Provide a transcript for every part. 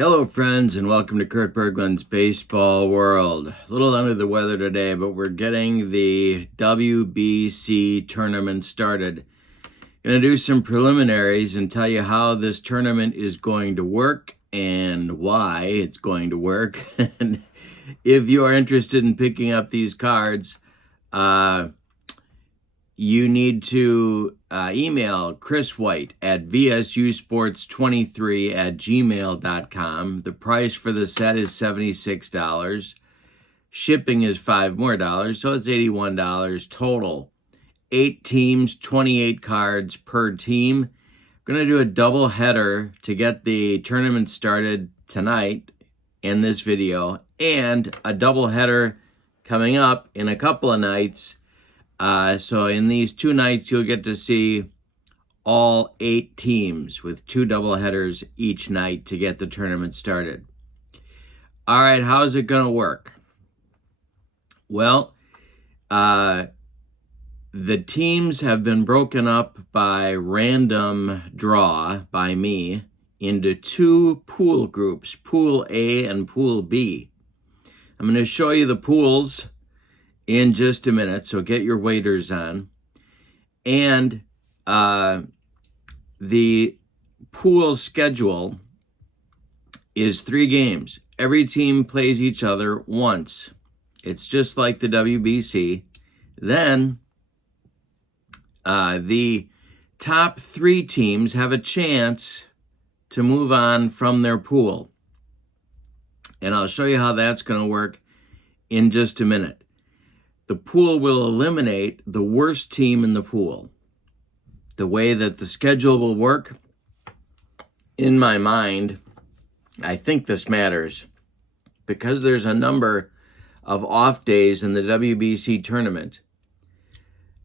Hello, friends, and welcome to Kurt Berglund's Baseball World. A little under the weather today, but we're getting the WBC tournament started. Going to do some preliminaries and tell you how this tournament is going to work and why it's going to work. And if you are interested in picking up these cards, you need to email Chris White at vsusports23@gmail.com. The price for the set is $76. Shipping is $5 more, so it's $81 total. 8 teams, 28 cards per team. I'm going to do a double header to get the tournament started tonight in this video, and a double header coming up in a couple of nights. So in these 2 nights, you'll get to see all 8 teams with 2 doubleheaders each night to get the tournament started. All right, how's it going to work? Well, the teams have been broken up by random draw by me into 2 pool groups, Pool A and Pool B. I'm going to show you the pools in just a minute, so get your waders on. And the pool schedule is 3 games. Every team plays each other once. It's just like the WBC. Then the top 3 teams have a chance to move on from their pool. And I'll show you how that's going to work in just a minute. The pool will eliminate the worst team in the pool. The way that the schedule will work, in my mind, I think this matters because there's a number of off days in the WBC tournament.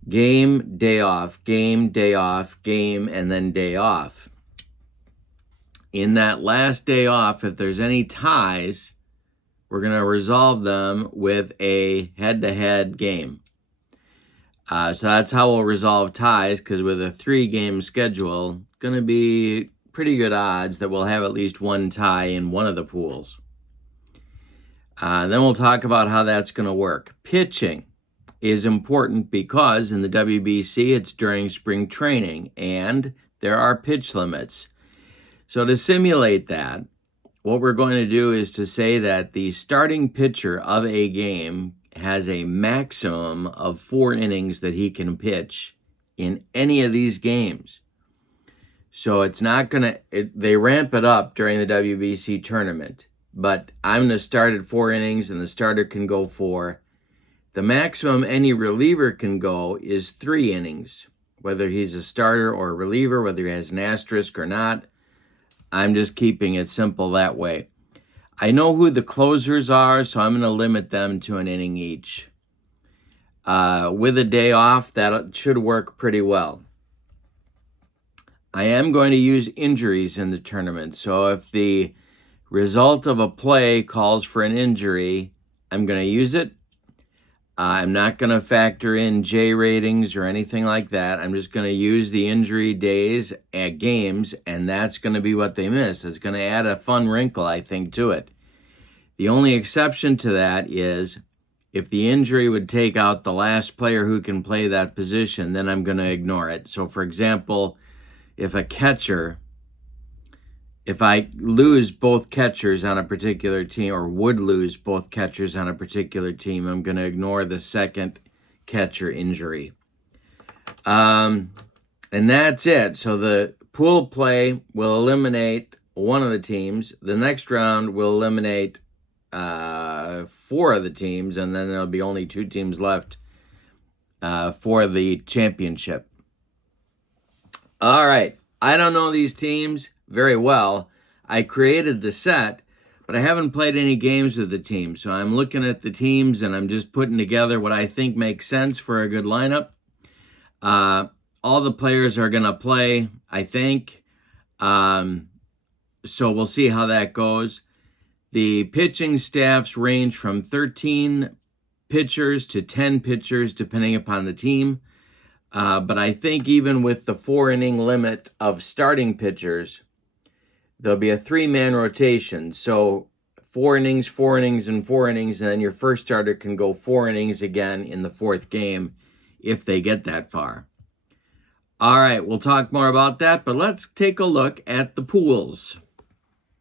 Game, day off, game, day off, game, and then day off. In that last day off, if there's any ties, we're going to resolve them with a head-to-head game. So that's how we'll resolve ties, because with a 3-game schedule, going to be pretty good odds that we'll have at least one tie in one of the pools. Then we'll talk about how that's going to work. Pitching is important because in the WBC, it's during spring training, and there are pitch limits. So to simulate that, what we're going to do is to say that the starting pitcher of a game has a maximum of 4 innings that he can pitch in any of these games. So it's not going to, they ramp it up during the WBC tournament, but I'm going to start at 4 innings and the starter can go 4. The maximum any reliever can go is 3 innings, whether he's a starter or a reliever, whether he has an asterisk or not. I'm just keeping it simple that way. I know who the closers are, so I'm going to limit them to an inning each. With a day off, that should work pretty well. I am going to use injuries in the tournament, so if the result of a play calls for an injury, I'm going to use it. I'm not going to factor in J ratings or anything like that. I'm just going to use the injury days at games, and that's going to be what they miss. It's going to add a fun wrinkle, I think, to it. The only exception to that is if the injury would take out the last player who can play that position, then I'm going to ignore it. So, for example, if I lose both catchers on a particular team, or would lose both catchers on a particular team, I'm going to ignore the second catcher injury. And that's it. So the pool play will eliminate one of the teams. The next round will eliminate 4 of the teams, and then there'll be only 2 teams left for the championship. All right. I don't know these teams very well. I created the set, but I haven't played any games with the team. So I'm looking at the teams and I'm just putting together what I think makes sense for a good lineup. All the players are going to play, I think. So we'll see how that goes. The pitching staffs range from 13 pitchers to 10 pitchers, depending upon the team. But I think even with the 4-inning limit of starting pitchers, there'll be a 3-man rotation. So 4 innings, 4 innings, and 4 innings, and then your first starter can go 4 innings again in the 4th game if they get that far. All right, we'll talk more about that, but let's take a look at the pools.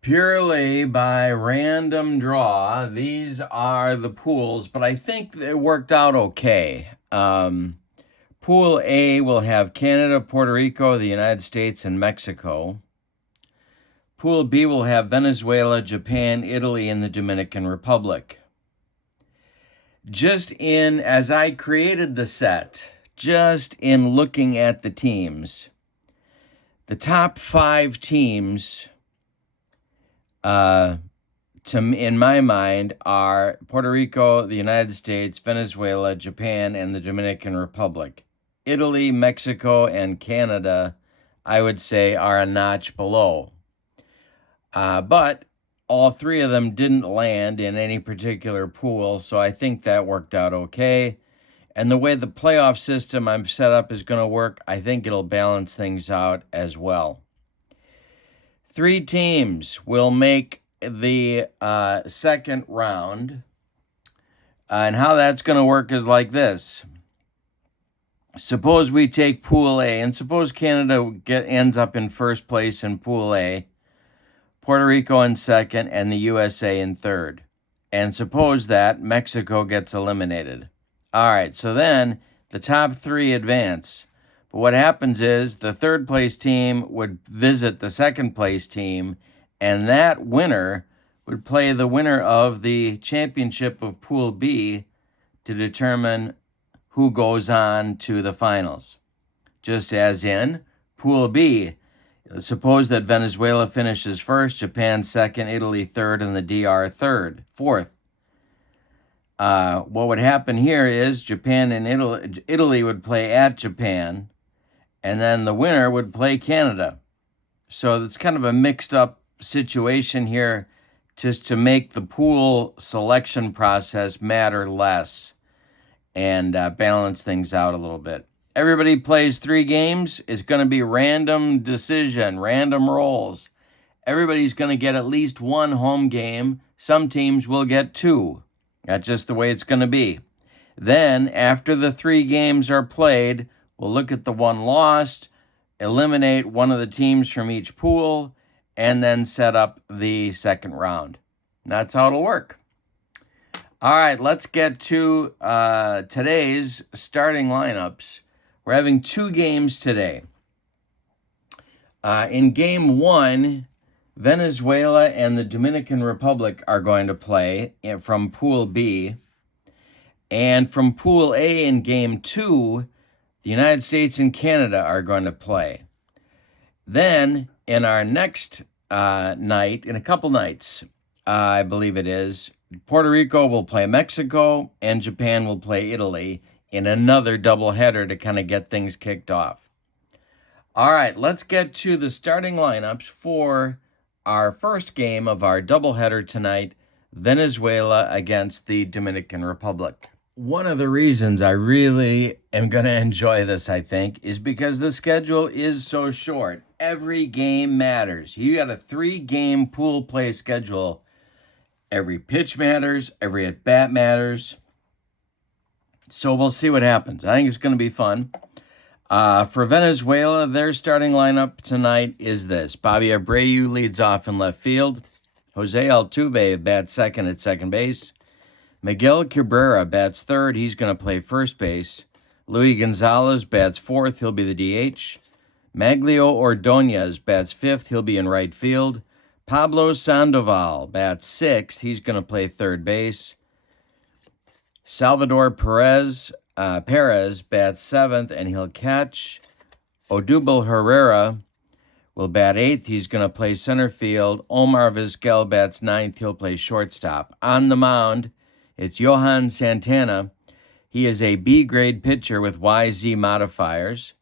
Purely by random draw, these are the pools, but I think it worked out okay. Pool A will have Canada, Puerto Rico, the United States, and Mexico. Pool B will have Venezuela, Japan, Italy, and the Dominican Republic. As I created the set, just in looking at the teams, the top 5 teams, in my mind, are Puerto Rico, the United States, Venezuela, Japan, and the Dominican Republic. Italy, Mexico, and Canada, I would say, are a notch below. But all 3 of them didn't land in any particular pool, so I think that worked out okay. And the way the playoff system I'm set up is going to work, I think it'll balance things out as well. 3 teams will make the second round. And how that's going to work is like this. Suppose we take Pool A, and suppose Canada ends up in first place in Pool A, Puerto Rico in second, and the USA in third. And suppose that Mexico gets eliminated. All right, so then the top 3 advance. But what happens is the third place team would visit the second place team, and that winner would play the winner of the championship of Pool B to determine who goes on to the finals. Just as in Pool B, suppose that Venezuela finishes first, Japan second, Italy third, and the DR fourth. What would happen here is Japan and Italy would play at Japan, and then the winner would play Canada. So it's kind of a mixed up situation here, just to make the pool selection process matter less and balance things out a little bit. Everybody plays 3 games. It's going to be random decision, random rolls. Everybody's going to get at least 1 home game. Some teams will get 2. That's just the way it's going to be. Then, after the 3 games are played, we'll look at the 1 lost, eliminate one of the teams from each pool, and then set up the second round. That's how it'll work. All right, let's get to today's starting lineups. We're having 2 games today. In game 1, Venezuela and the Dominican Republic are going to play from Pool B. And from Pool A in game 2, the United States and Canada are going to play. Then, in our next night, in a couple nights, I believe it is, Puerto Rico will play Mexico and Japan will play Italy in another doubleheader to kind of get things kicked off. All right, let's get to the starting lineups for our first game of our doubleheader tonight, Venezuela against the Dominican Republic. One of the reasons I really am going to enjoy this, I think, is because the schedule is so short. Every game matters. You got a 3-game pool play schedule. Every pitch matters. Every at-bat matters. So we'll see what happens. I think it's going to be fun. For Venezuela, their starting lineup tonight is this. Bobby Abreu leads off in left field. Jose Altuve bats second at second base. Miguel Cabrera bats third. He's going to play first base. Luis Gonzalez bats fourth. He'll be the DH. Maglio Ordonez bats fifth. He'll be in right field. Pablo Sandoval bats sixth. He's going to play third base. Salvador Perez bats seventh, and he'll catch. Odubel Herrera will bat eighth. He's going to play center field. Omar Vizquel bats ninth. He'll play shortstop. On the mound, it's Johan Santana. He is a B-grade pitcher with YZ modifiers.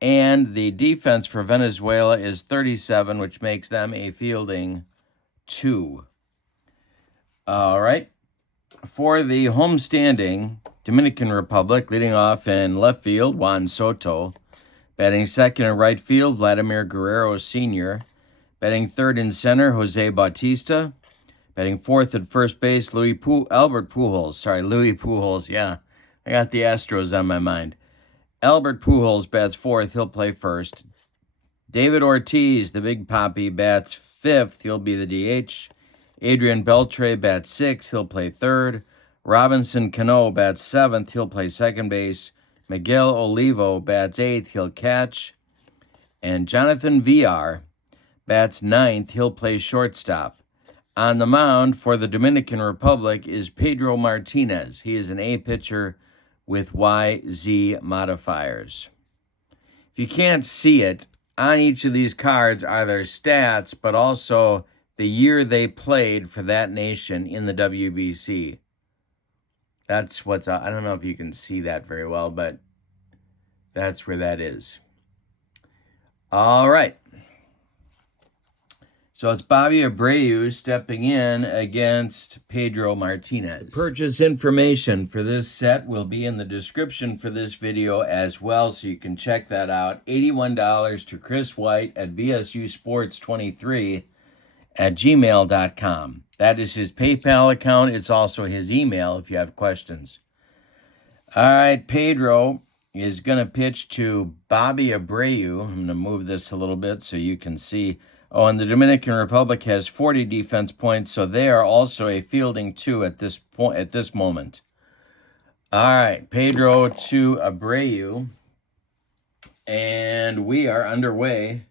And the defense for Venezuela is 37, which makes them a fielding 2. All right. For the homestanding Dominican Republic, leading off in left field, Juan Soto. Batting second in right field, Vladimir Guerrero Sr. Batting third in center, Jose Bautista. Batting fourth at first base, Louis Pujols. Yeah, I got the Astros on my mind. Albert Pujols bats fourth. He'll play first. David Ortiz, the big poppy, bats fifth. He'll be the DH. Adrian Beltre bats sixth. He'll play third. Robinson Cano bats seventh. He'll play second base. Miguel Olivo bats eighth. He'll catch. And Jonathan Villar bats ninth. He'll play shortstop. On the mound for the Dominican Republic is Pedro Martinez. He is an A pitcher with YZ modifiers. If you can't see it, on each of these cards are their stats, but also the year they played for that nation in the WBC. That's what's, I don't know if you can see that very well, but that's where that is. All right. So it's Bobby Abreu stepping in against Pedro Martinez. Purchase information for this set will be in the description for this video as well, so you can check that out. $81 to Chris White at vsusports23@gmail.com. That is his PayPal account. It's also his email if you have questions. All right, Pedro is going to pitch to Bobby Abreu. I'm going to move this a little bit so you can see. Oh, and the Dominican Republic has 40 defense points, so they are also a fielding 2 at this point, at this moment. All right, Pedro to Abreu, and we are underway.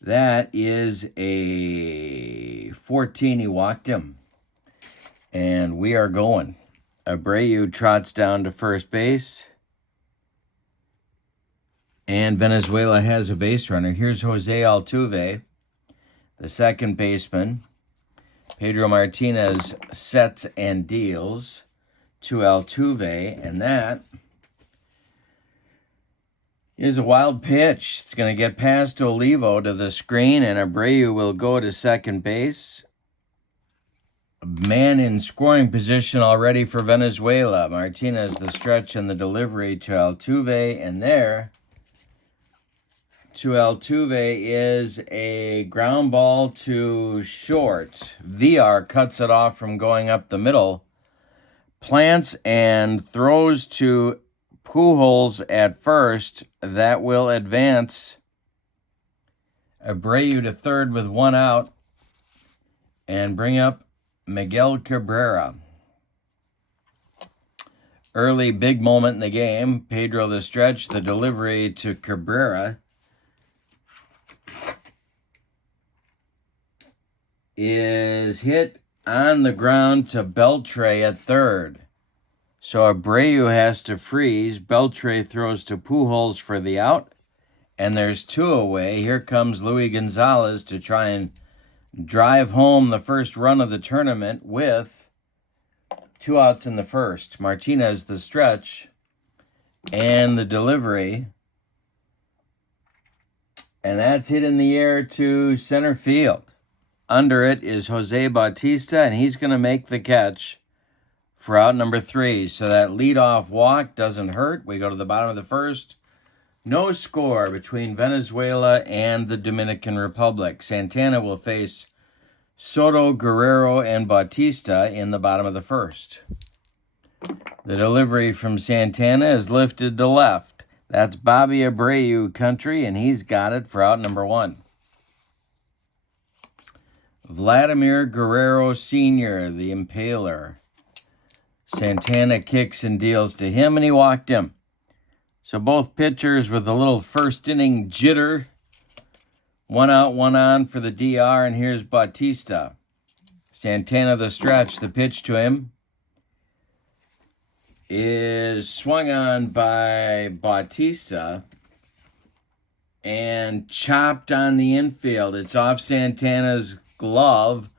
That is a 14. He walked him, and we are going. Abreu trots down to first base. And Venezuela has a base runner. Here's Jose Altuve, the second baseman. Pedro Martinez sets and deals to Altuve, and that is a wild pitch. It's going to get past Olivo to the screen, and Abreu will go to second base. A man in scoring position already for Venezuela. Martinez, the stretch and the delivery to Altuve, and there to Altuve is a ground ball to short. Villar cuts it off from going up the middle, plants and throws to Pujols at first. That will advance Abreu to third with one out and bring up Miguel Cabrera. Early big moment in the game. Pedro the stretch, the delivery to Cabrera is hit on the ground to Beltre at third. So Abreu has to freeze. Beltre throws to Pujols for the out, and there's 2 away. Here comes Luis Gonzalez to try and drive home the first run of the tournament with 2 outs in the first. Martinez the stretch and the delivery, and that's hit in the air to center field. Under it is Jose Bautista, and he's going to make the catch for out number 3. So that leadoff walk doesn't hurt. We go to the bottom of the first. No score between Venezuela and the Dominican Republic. Santana will face Soto, Guerrero, and Bautista in the bottom of the first. The delivery from Santana is lifted to left. That's Bobby Abreu country, and he's got it for out number 1. Vladimir Guerrero Sr., the Impaler. Santana kicks and deals to him, and he walked him. So both pitchers with a little first inning jitter. 1 out, 1 on for the DR, and here's Bautista. Santana the stretch, the pitch to him is swung on by Bautista and chopped on the infield. It's off Santana's glove,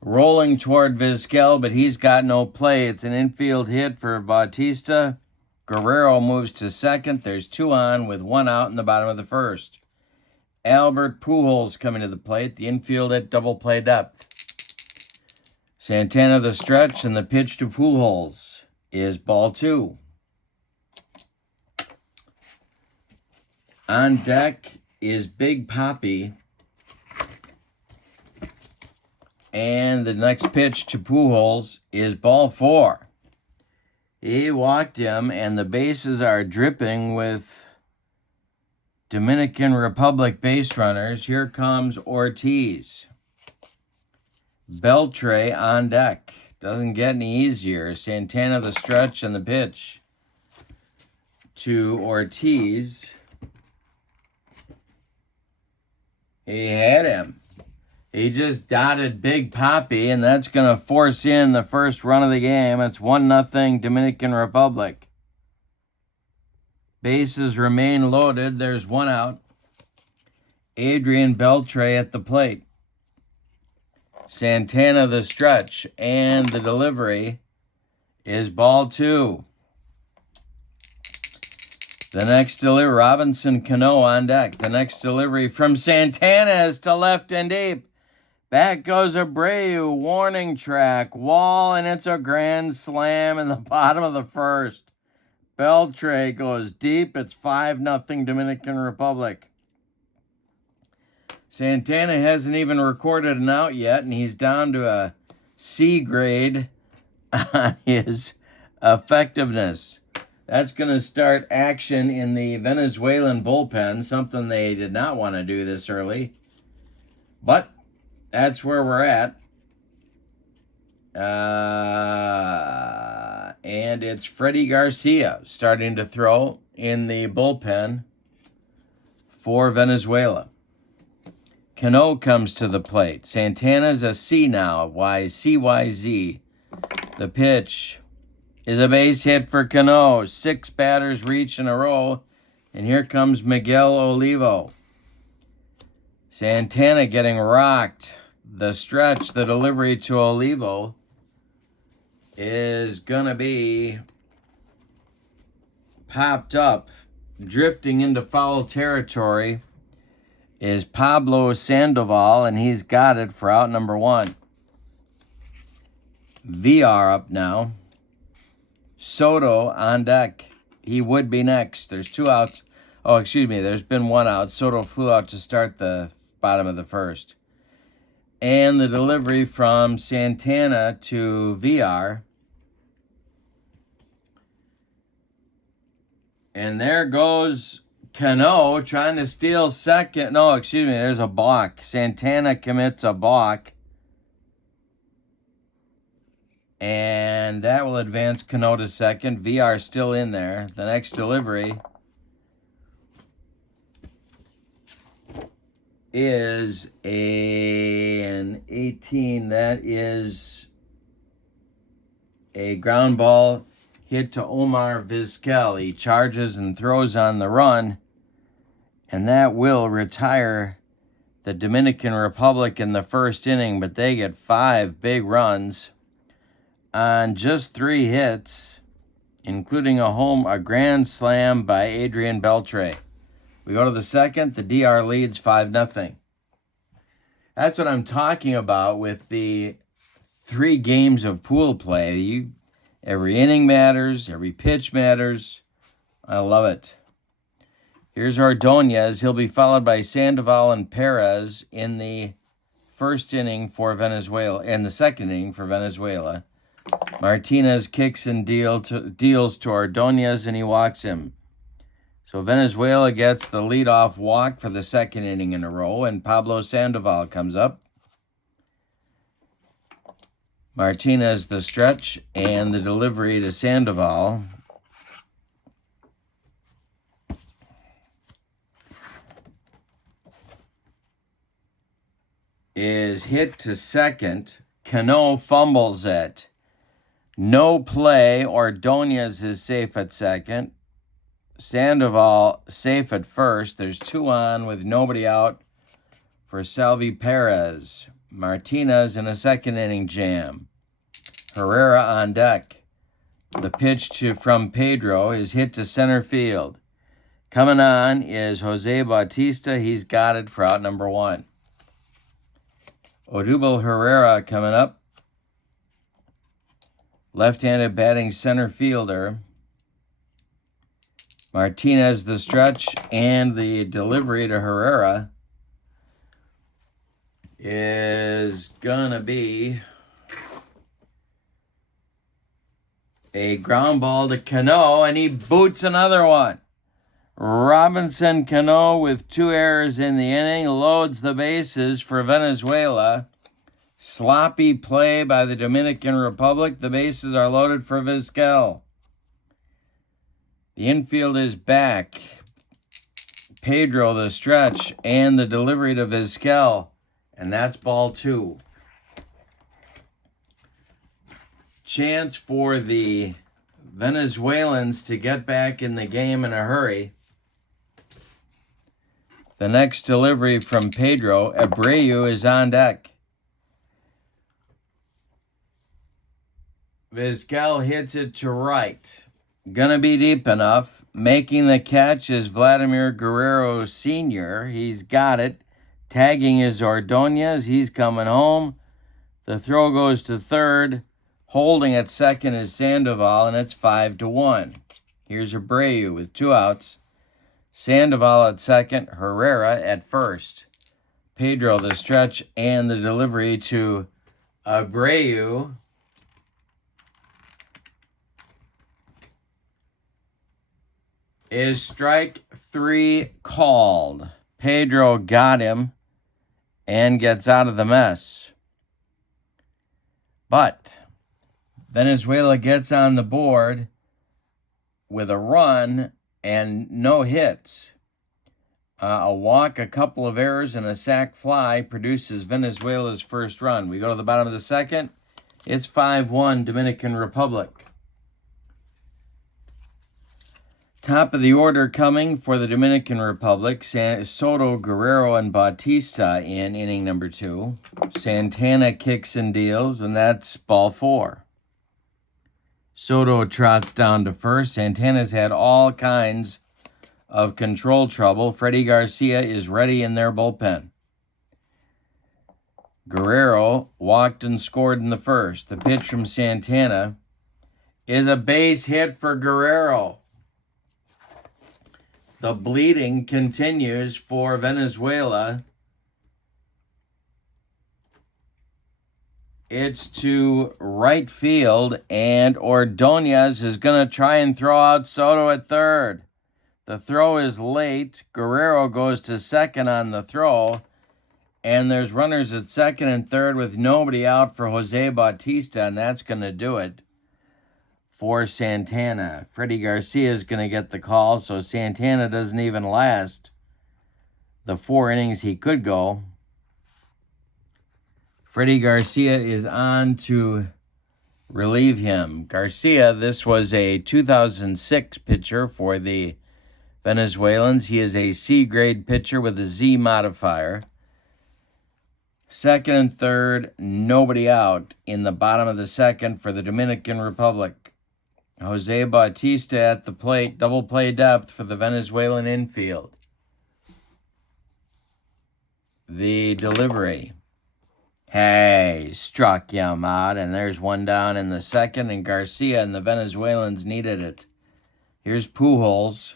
rolling toward Vizquel, but he's got no play. It's an infield hit for Bautista. Guerrero moves to second. There's 2 on with 1 out in the bottom of the first. Albert Pujols coming to the plate. The infield at double play depth. Santana the stretch, and the pitch to Pujols is ball 2. On deck is Big Papi And the next pitch to Pujols is ball 4. He walked him, and the bases are dripping with Dominican Republic base runners. Here comes Ortiz. Beltre on deck. Doesn't get any easier. Santana the stretch and the pitch to Ortiz. He had him. He just dotted Big Papi, and that's going to force in the first run of the game. It's 1-0 Dominican Republic. Bases remain loaded. There's one out. Adrian Beltre at the plate. Santana the stretch, and the delivery is ball 2. The next delivery, Robinson Cano on deck. The next delivery from Santana is to left and deep. Back goes Abreu, warning track, wall, and it's a grand slam in the bottom of the first. Beltre goes deep. It's 5-0 Dominican Republic. Santana hasn't even recorded an out yet, and he's down to a C grade on his effectiveness. That's going to start action in the Venezuelan bullpen, something they did not want to do this early. But that's where we're at. And it's Freddie Garcia starting to throw in the bullpen for Venezuela. Cano comes to the plate. Santana's a C now, CYZ. The pitch is a base hit for Cano. 6 batters reach in a row. And here comes Miguel Olivo. Santana getting rocked. The stretch, the delivery to Olivo is going to be popped up. Drifting into foul territory is Pablo Sandoval, and he's got it for out number 1. VR up now. Soto on deck. He would be next. There's 2 outs. Oh, excuse me. There's been 1 out. Soto flew out to start the bottom of the first. And the delivery from Santana to VR. And there goes Cano trying to steal second. No, excuse me. There's a balk. Santana commits a balk. And that will advance Cano to second. VR still in there. The next delivery is an 18. That is a ground ball hit to Omar Vizquel. He charges and throws on the run. And that will retire the Dominican Republic in the first inning. But they get 5 big runs on just 3 hits, including a grand slam by Adrian Beltre. We go to the second. The DR leads 5-0. That's what I'm talking about with the 3 games of pool play. Every inning matters. Every pitch matters. I love it. Here's Ordonez. He'll be followed by Sandoval and Perez in the first inning for Venezuela, and the second inning for Venezuela. Martinez kicks and deals to Ordonez, and he walks him. So Venezuela gets the leadoff walk for the second inning in a row, and Pablo Sandoval comes up. Martinez the stretch, and the delivery to Sandoval is hit to second. Cano fumbles it. No play. Ordonez is safe at second. Sandoval safe at first. There's 2 on with nobody out for Salvi Perez. Martinez in a second inning jam. Herrera on deck. The pitch from Pedro is hit to center field. Coming on is Jose Bautista. He's got it for out number 1. Odubel Herrera coming up. Left-handed batting center fielder. Martinez the stretch, and the delivery to Herrera is gonna be a ground ball to Cano, and he boots another one. Robinson Cano, with 2 errors in the inning, loads the bases for Venezuela. Sloppy play by the Dominican Republic. The bases are loaded for Vizquel. The infield is back. Pedro, the stretch, and the delivery to Vizquel. And that's ball 2. Chance for the Venezuelans to get back in the game in a hurry. The next delivery from Pedro. Abreu is on deck. Vizquel hits it to right. Gonna be deep enough. Making the catch is Vladimir Guerrero Sr. He's got it. Tagging is Ordonez. He's coming home. The throw goes to third. Holding at second is Sandoval, and it's 5-1. Here's Abreu with 2 outs. Sandoval at second, Herrera at first. Pedro, the stretch, and the delivery to Abreu. Is strike 3 called. Pedro got him and gets out of the mess. But Venezuela gets on the board with a run and no hits. A walk, a couple of errors, and a sac fly produces Venezuela's first run. We go to the bottom of the second. It's 5-1 Dominican Republic. Top of the order coming for the Dominican Republic. Soto, Guerrero, and Bautista in inning number 2. Santana kicks and deals, and that's ball 4. Soto trots down to first. Santana's had all kinds of control trouble. Freddie Garcia is ready in their bullpen. Guerrero walked and scored in the first. The pitch from Santana is a base hit for Guerrero. The bleeding continues for Venezuela. It's to right field, and Ordonez is going to try and throw out Soto at third. The throw is late. Guerrero goes to second on the throw, and there's runners at second and third with nobody out for Jose Bautista, and that's going to do it for Santana. Freddie Garcia is going to get the call, so Santana doesn't even last the 4 innings he could go. Freddie Garcia is on to relieve him. Garcia, this was a 2006 pitcher for the Venezuelans. He is a C-grade pitcher with a Z modifier. Second and third, nobody out in the bottom of the second for the Dominican Republic. Jose Bautista at the plate, double play depth for the Venezuelan infield. The delivery. Hey, struck him out, and there's one down in the second, and Garcia and the Venezuelans needed it. Here's Pujols.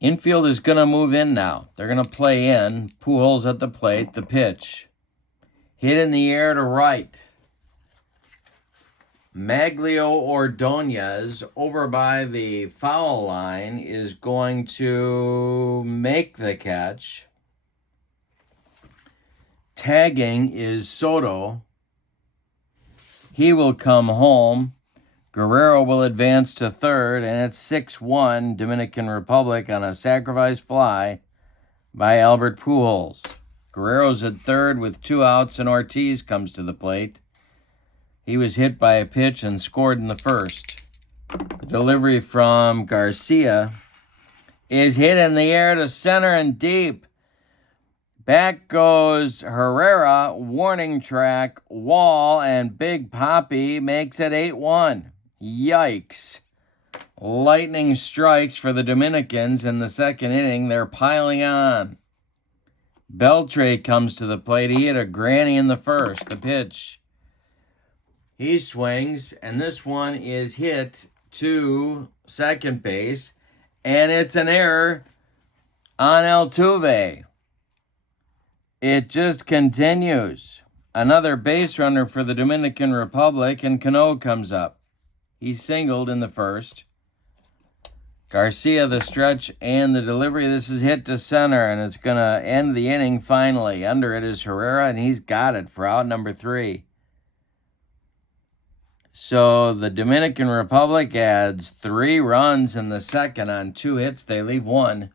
Infield is going to move in now. They're going to play in. Pujols at the plate, the pitch. Hit in the air to right. Maglio Ordonez over by the foul line is going to make the catch. Tagging is Soto. He will come home. Guerrero will advance to third, and it's 6-1 Dominican Republic on a sacrifice fly by Albert Pujols. Guerrero's at third with 2 outs, and Ortiz comes to the plate. He was hit by a pitch and scored in the first. The delivery from Garcia is hit in the air to center and deep. Back goes Herrera, warning track, wall, and Big Papi makes it 8-1. Yikes. Lightning strikes for the Dominicans in the second inning. They're piling on. Beltre comes to the plate. He hit a granny in the first. The pitch. He swings, and this one is hit to second base, and it's an error on Altuve. it just continues. Another base runner for the Dominican Republic, and Cano comes up. He singled in the first. Garcia, the stretch and the delivery. This is hit to center, and it's going to end the inning finally. Under it is Herrera, and he's got it for out number 3. So the Dominican Republic adds 3 runs in the second on 2 hits. They leave 1.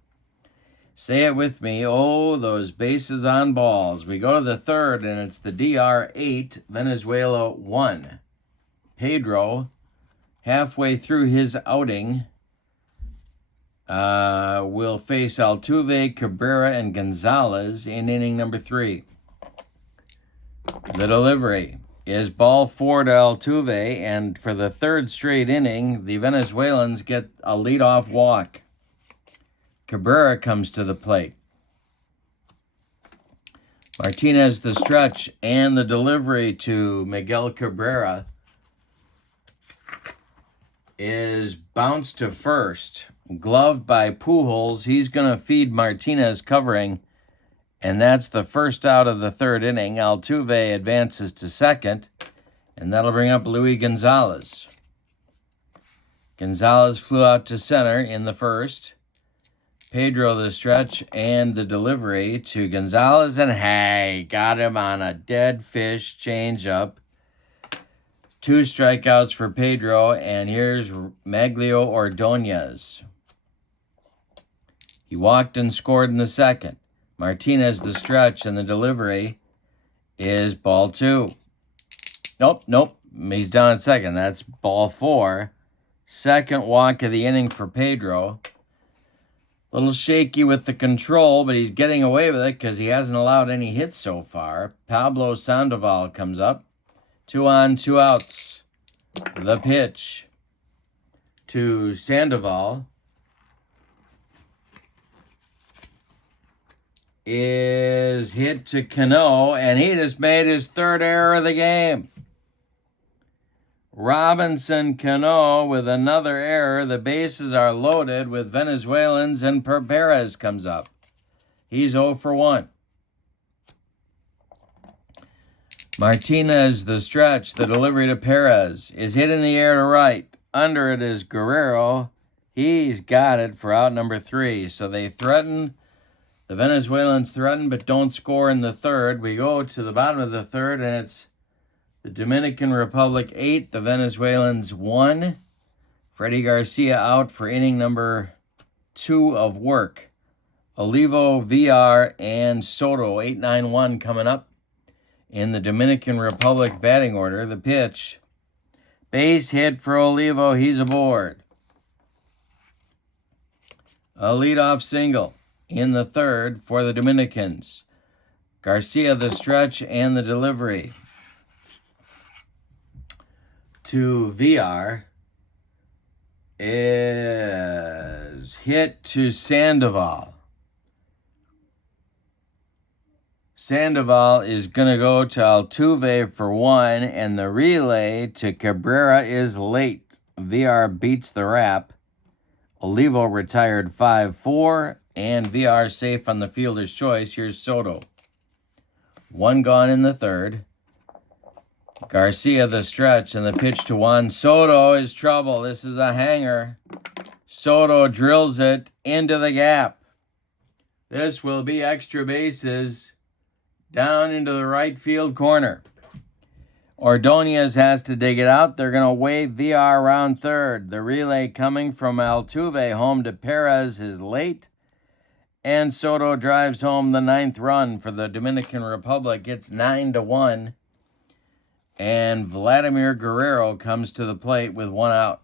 Say it with me. Oh, those bases on balls. We go to the third, and it's the DR 8, Venezuela 1. Pedro, halfway through his outing, will face Altuve, Cabrera, and Gonzalez in inning number 3. The delivery is ball 4 to Altuve, and for the third straight inning, the Venezuelans get a leadoff walk. Cabrera comes to the plate. Martinez, the stretch and the delivery to Miguel Cabrera is bounced to first. Gloved by Pujols. He's going to feed Martinez covering, and that's the first out of the third inning. Altuve advances to second, and that'll bring up Luis Gonzalez. Gonzalez flew out to center in the first. Pedro, the stretch and the delivery to Gonzalez, and hey, got him on a dead fish changeup. 2 strikeouts for Pedro, and here's Maglio Ordonez. He walked and scored in the second. Martinez, the stretch, and the delivery is ball 2. Nope. He's down at second. That's ball 4. Second walk of the inning for Pedro. A little shaky with the control, but he's getting away with it because he hasn't allowed any hits so far. Pablo Sandoval comes up. 2 on, 2 outs. The pitch to Sandoval is hit to Cano, and he just made his 3rd error of the game. Robinson Cano with another error. The bases are loaded with Venezuelans, and Perez comes up. He's 0 for 1. Martinez, the stretch, the delivery to Perez is hit in the air to right. Under it is Guerrero. He's got it for out number 3. So they threaten. The Venezuelans threaten but don't score in the third. We go to the bottom of the third, and it's the Dominican Republic 8, the Venezuelans 1. Freddie Garcia out for inning number 2 of work. Olivo, VR, and Soto, 8-9-1 coming up in the Dominican Republic batting order. The pitch, base hit for Olivo. He's aboard. A leadoff single in the third for the Dominicans. Garcia, the stretch and the delivery to VR is hit to Sandoval. Sandoval is going to go to Altuve for 1, and the relay to Cabrera is late. VR beats the wrap. Olivo retired 5-4, and VR safe on the fielder's choice. Here's Soto. 1 gone in the third. Garcia, the stretch, and the pitch to Juan Soto is trouble. This is a hanger. Soto drills it into the gap. This will be extra bases down into the right field corner. Ordonez has to dig it out. They're going to wave VR around third. The relay coming from Altuve home to Perez is late. And Soto drives home the 9th run for the Dominican Republic. It's 9-1. And Vladimir Guerrero comes to the plate with 1 out.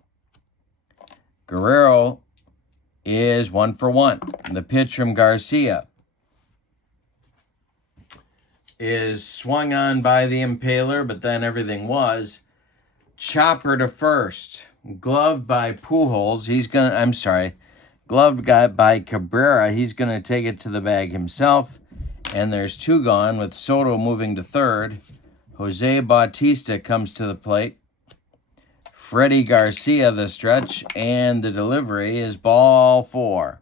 Guerrero is 1 for 1. The pitch from Garcia is swung on by the impaler, but then everything was. Chopper to first. Gloved by Pujols. Gloved by Cabrera. He's going to take it to the bag himself. And there's 2 gone with Soto moving to third. Jose Bautista comes to the plate. Freddie Garcia, the stretch, and the delivery is ball 4.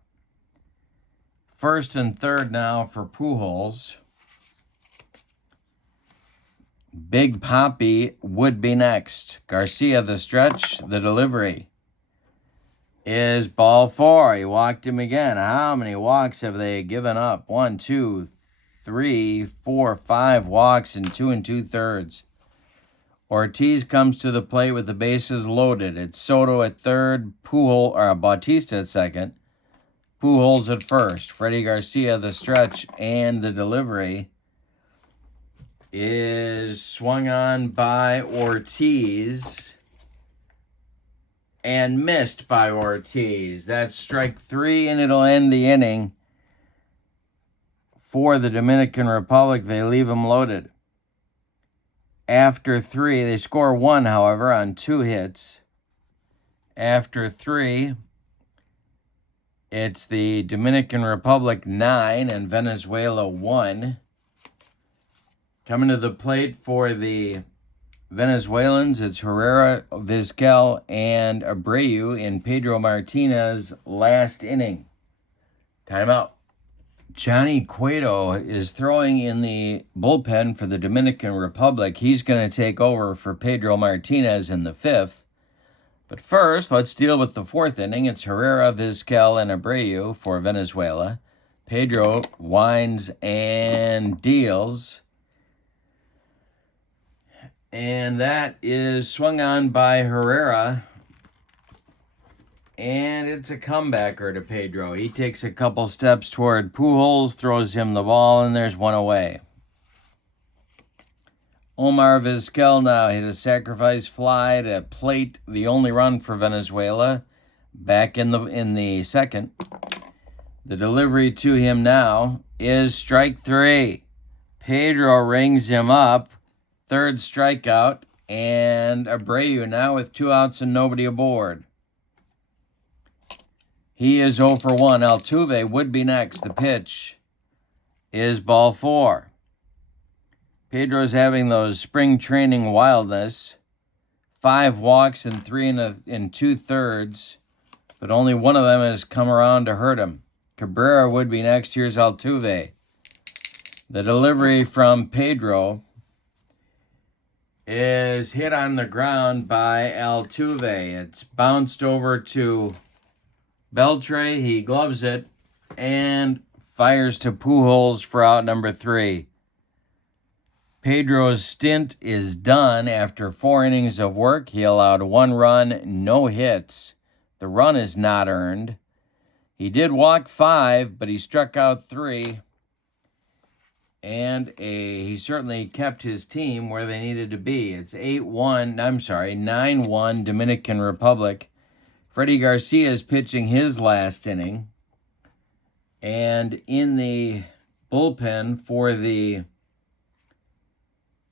First and third now for Pujols. Big Poppy would be next. Garcia, the stretch, the delivery is ball 4. He walked him again. How many walks have they given up? 1, 2, 3, 4, 5 walks in 2 2/3. Ortiz comes to the plate with the bases loaded. It's Soto at third, Bautista at second, Pujols at first. Freddie Garcia, the stretch and the delivery is swung on by Ortiz and missed by Ortiz. That's strike 3, and it'll end the inning. For the Dominican Republic, they leave him loaded. After 3, they score 1, however, on 2 hits. After 3, it's the Dominican Republic 9 and Venezuela 1. Coming to the plate for the Venezuelans, it's Herrera, Vizquel, and Abreu in Pedro Martinez's last inning. Timeout. Johnny Cueto is throwing in the bullpen for the Dominican Republic. He's going to take over for Pedro Martinez in the 5th. But first, let's deal with the 4th inning. It's Herrera, Vizquel, and Abreu for Venezuela. Pedro winds and deals. And that is swung on by Herrera. And it's a comebacker to Pedro. He takes a couple steps toward Pujols, throws him the ball, and there's 1 away. Omar Vizquel now hit a sacrifice fly to plate the only run for Venezuela back in the 2nd. The delivery to him now is strike 3. Pedro rings him up. 3rd strikeout, and Abreu now with 2 outs and nobody aboard. He is 0 for 1. Altuve would be next. The pitch is ball 4. Pedro's having those spring training wildness. 5 walks and 3 2/3, but only 1 of them has come around to hurt him. Cabrera would be next. Here's Altuve. The delivery from Pedro is hit on the ground by Altuve. It's bounced over to Beltre. He gloves it and fires to Pujols for out number 3. Pedro's stint is done after 4 innings of work. He allowed 1 run, no hits. The run is not earned. He did walk 5, but he struck out 3. And he certainly kept his team where they needed to be. It's 9-1 Dominican Republic. Freddie Garcia is pitching his last inning. And in the bullpen for the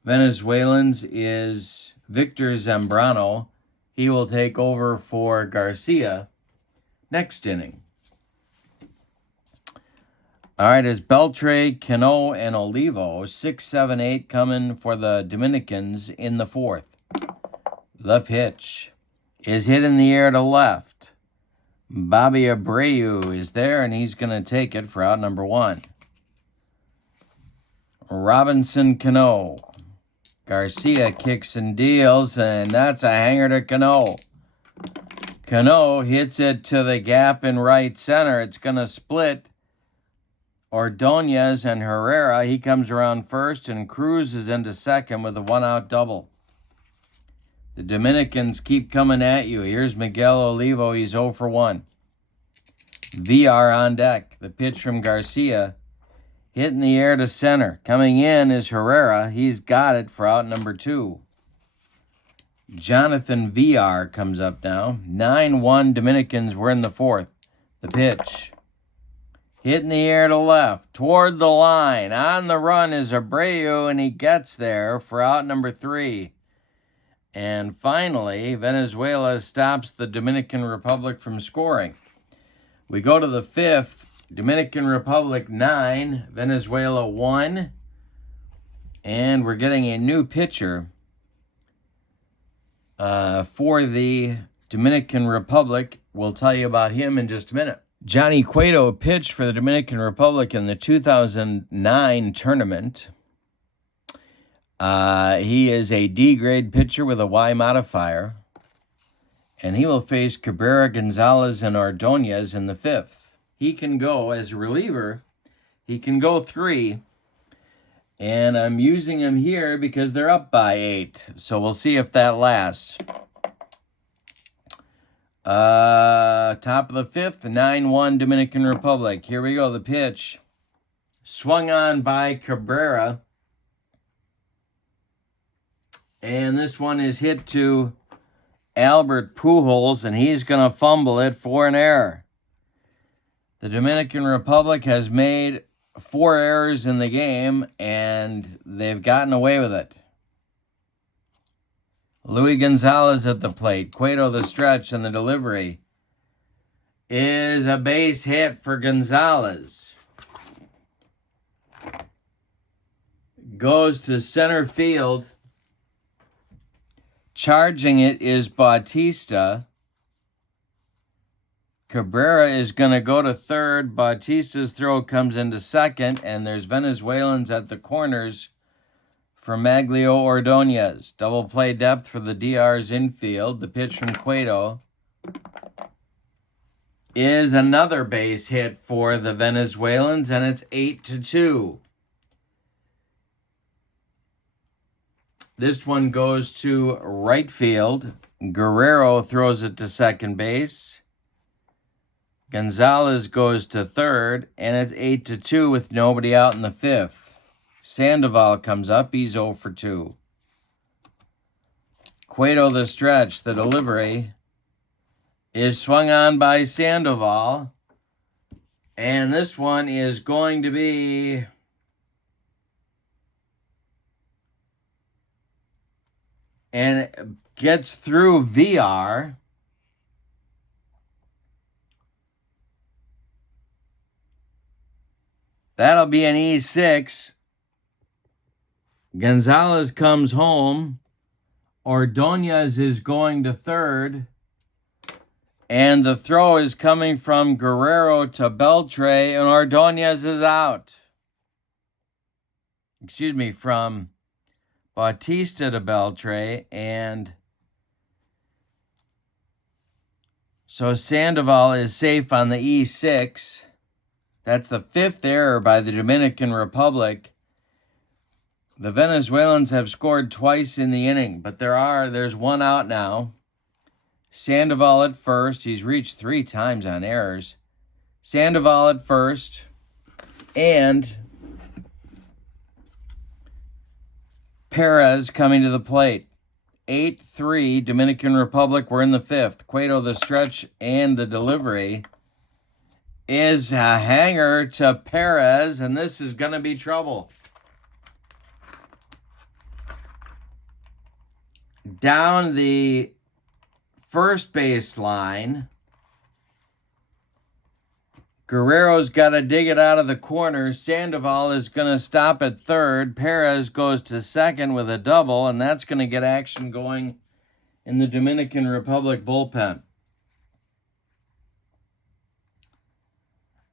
Venezuelans is Victor Zambrano. He will take over for Garcia next inning. All right, it's Beltre, Cano, and Olivo. 6, 7, 8 coming for the Dominicans in the 4th. The pitch is hit in the air to left. Bobby Abreu is there, and he's going to take it for out number 1. Robinson Cano. Garcia kicks and deals, and that's a hanger to Cano. Cano hits it to the gap in right center. It's going to split Ordonez and Herrera. He comes around first and cruises into second with a 1-out double. The Dominicans keep coming at you. Here's Miguel Olivo. He's 0 for 1. VR on deck. The pitch from Garcia hit in the air to center. Coming in is Herrera. He's got it for out number 2. Jonathan VR comes up now. 9-1 Dominicans. We're in the 4th. The pitch hit in the air to left, toward the line. On the run is Abreu, and he gets there for out number 3. And finally, Venezuela stops the Dominican Republic from scoring. We go to the 5th. Dominican Republic 9, Venezuela 1. And we're getting a new pitcher for the Dominican Republic. We'll tell you about him in just a minute. Johnny Cueto pitched for the Dominican Republic in the 2009 tournament. He is a D-grade pitcher with a Y modifier. And he will face Cabrera, Gonzalez, and Ordonez in the 5th. He can go, as a reliever, he can go 3. And I'm using him here because they're up by 8. So we'll see if that lasts. Top of the 5th, 9-1 Dominican Republic. Here we go, the pitch. Swung on by Cabrera. And this one is hit to Albert Pujols, and he's going to fumble it for an error. The Dominican Republic has made 4 errors in the game, and they've gotten away with it. Luis Gonzalez at the plate. Cueto the stretch, and the delivery is a base hit for Gonzalez. Goes to center field. Charging it is Bautista. Cabrera is going to go to third. Bautista's throw comes into second, and there's Venezuelans at the corners for Maglio Ordonez. Double play depth for the DR's infield. The pitch from Cueto is another base hit for the Venezuelans, and it's 8-2. This one goes to right field. Guerrero throws it to second base. Gonzalez goes to third, and it's 8-2 with nobody out in the 5th. Sandoval comes up. He's 0 for 2. Cueto the stretch. The delivery is swung on by Sandoval. And this one is going to be and gets through VR. That'll be an E6. Gonzalez comes home. Ordonez is going to third. And the throw is coming from Guerrero to Beltre, and Ordonez is out. Excuse me, from Bautista to Beltre, and so Sandoval is safe on the E6. That's the 5th error by the Dominican Republic. The Venezuelans have scored twice in the inning, but there's one out now. Sandoval at first. He's reached 3 times on errors. Sandoval at first, and Perez coming to the plate. 8-3 Dominican Republic. We're in the 5th. Cueto the stretch, and the delivery is a hanger to Perez, and this is going to be trouble. Down the first base line, Guerrero's got to dig it out of the corner. Sandoval is going to stop at third. Perez goes to second with a double, and that's going to get action going in the Dominican Republic bullpen.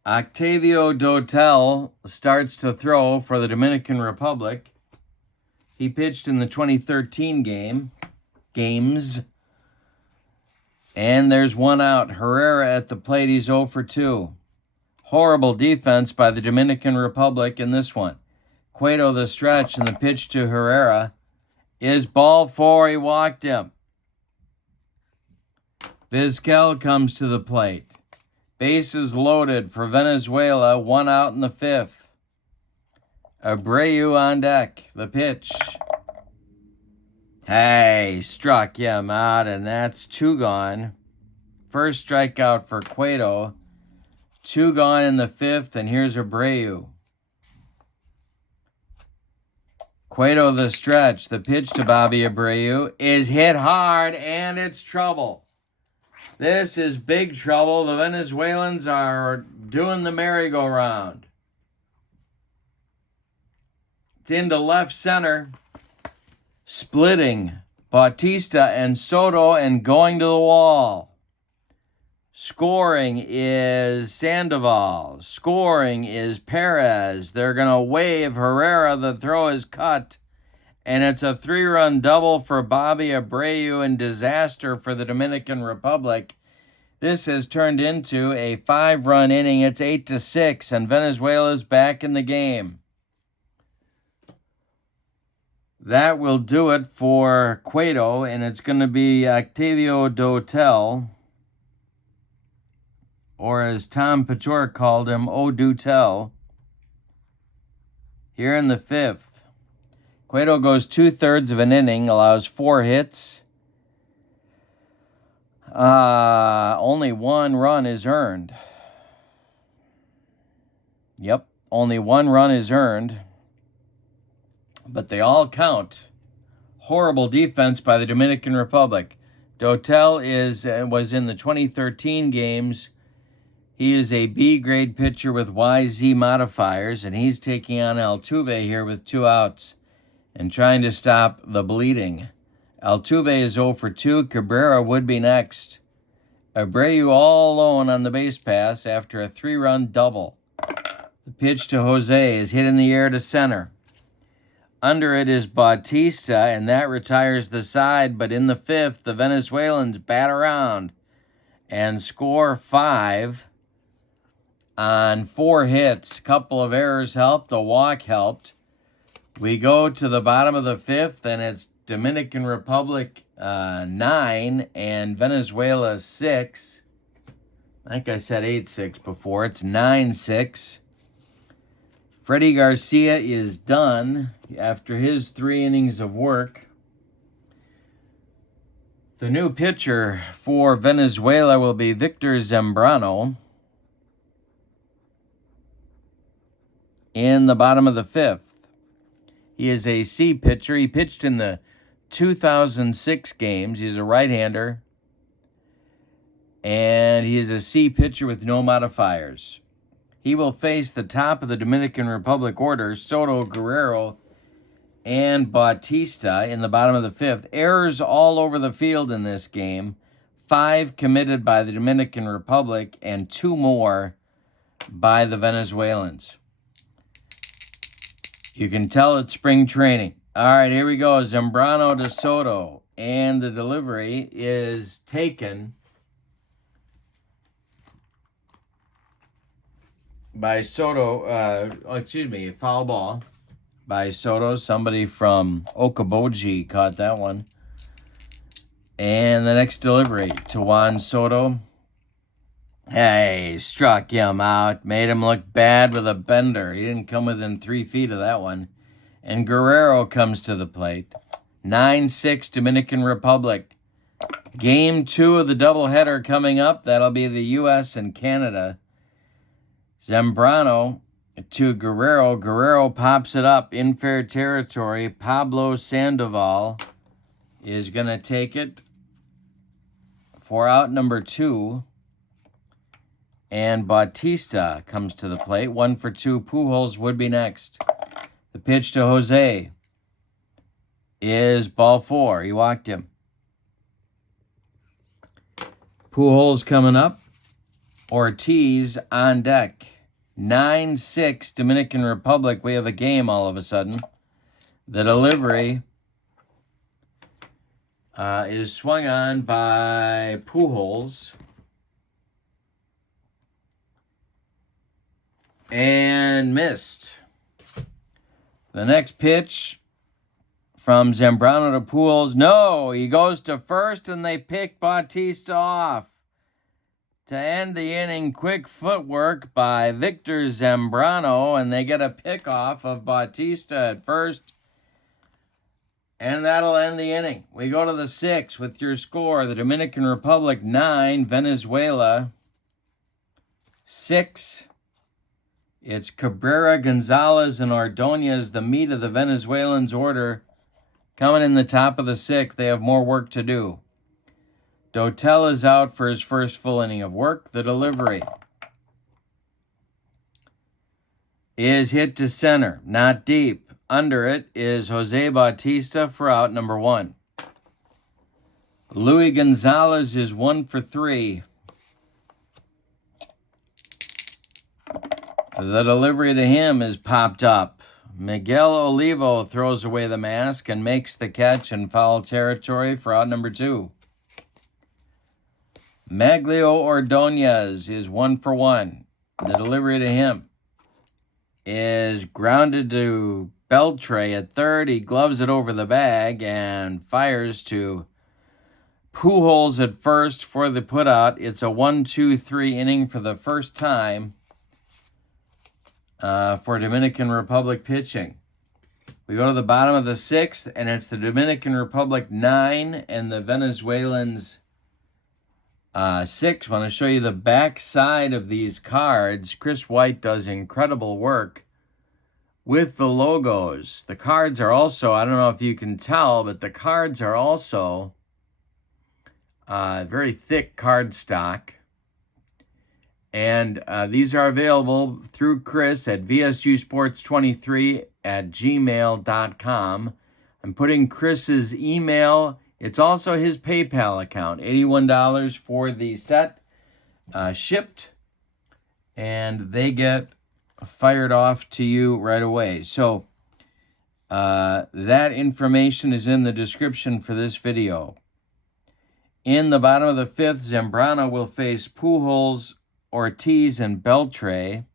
Octavio Dotel starts to throw for the Dominican Republic. He pitched in the 2013 games. And there's one out. Herrera at the plate. He's 0 for 2. Horrible defense by the Dominican Republic in this one. Cueto the stretch, and the pitch to Herrera is ball 4. He walked him. Vizquel comes to the plate. Bases loaded for Venezuela. 1 out in the 5th. Abreu on deck. The pitch. Hey, struck him out, and that's 2 gone. First strikeout for Cueto. 2 gone in the 5th, and here's Abreu. Cueto the stretch. The pitch to Bobby Abreu is hit hard, and it's trouble. This is big trouble. The Venezuelans are doing the merry-go-round. It's into left center. Splitting Bautista and Soto and going to the wall. Scoring is Sandoval. Scoring is Perez. They're going to wave Herrera. The throw is cut. And it's a 3-run double for Bobby Abreu and disaster for the Dominican Republic. This has turned into a 5-run inning. It's 8-6, and Venezuela's back in the game. That will do it for Cueto, and it's going to be Octavio Dotel, or as Tom Pachor called him, O'Dutel, here in the 5th. Cueto goes 2/3 of an inning, allows 4 hits. Only 1 run is earned. Yep, only 1 run is earned. But they all count. Horrible defense by the Dominican Republic. Dotel was in the 2013 games. He is a B-grade pitcher with YZ modifiers, and he's taking on Altuve here with 2 outs and trying to stop the bleeding. Altuve is 0 for 2. Cabrera would be next. Abreu all alone on the base pass after a 3-run double. The pitch to Jose is hit in the air to center. Under it is Bautista, and that retires the side. But in the 5th, the Venezuelans bat around and score 5 on 4 hits. A couple of errors helped. A walk helped. We go to the bottom of the 5th, and it's Dominican Republic 9 and Venezuela 6. I think I said 8-6 before. It's 9-6. Freddie Garcia is done after his 3 innings of work. The new pitcher for Venezuela will be Victor Zambrano in the bottom of the 5th. He is a C pitcher. He pitched in the 2006 games. He's a right-hander. And he is a C pitcher with no modifiers. He will face the top of the Dominican Republic order, Soto, Guerrero, and Bautista in the bottom of the 5th. Errors all over the field in this game. 5 committed by the Dominican Republic and 2 more by the Venezuelans. You can tell it's spring training. All right, here we go. Zambrano to Soto. And the delivery is taken by Soto. Foul ball by Soto. Somebody from Okoboji caught that one. And the next delivery to Juan Soto. Hey, struck him out. Made him look bad with a bender. He didn't come within 3 feet of that one. And Guerrero comes to the plate. 9-6 Dominican Republic. Game 2 of the doubleheader coming up. That'll be the U.S. and Canada. Zambrano to Guerrero. Guerrero pops it up in fair territory. Pablo Sandoval is going to take it for out number 2. And Bautista comes to the plate. 1 for 2. Pujols would be next. The pitch to Jose is ball 4. He walked him. Pujols coming up. Ortiz on deck. 9-6 Dominican Republic. We have a game all of a sudden. The delivery is swung on by Pujols. And missed. The next pitch from Zambrano to Pujols. No, he goes to first and they pick Bautista off. To end the inning, quick footwork by Victor Zambrano, and they get a pickoff of Bautista at first. And that'll end the inning. We go to the 6th with your score. The Dominican Republic 9, Venezuela 6. It's Cabrera, Gonzalez, and Ordonez, the meat of the Venezuelans' order, coming in the top of the 6th. They have more work to do. Dotel is out for his first full inning of work. The delivery is hit to center, not deep. Under it is Jose Bautista for out number 1. Luis Gonzalez is 1 for 3. The delivery to him is popped up Miguel Olivo throws away the mask and makes the catch in foul territory for out number 2. Maglio Ordonez is 1 for 1. The delivery to him is grounded to Beltre at third. He gloves it over the bag and fires to Pujols at first for the putout. It's a 1-2-3 inning for the first time for Dominican Republic pitching. We go to the bottom of the 6th, and it's the Dominican Republic 9 and the Venezuelans 6. I want to show you the back side of these cards. Chris White does incredible work with the logos. The cards are also, I don't know if you can tell, but the cards are also very thick card stock. And these are available through Chris at vsusports23@gmail.com. I'm putting Chris's email. It's also his PayPal account. $81 for the set shipped. And they get fired off to you right away. So that information is in the description for this video. In the bottom of the 5th, Zambrano will face Pujols, Ortiz, and Beltre.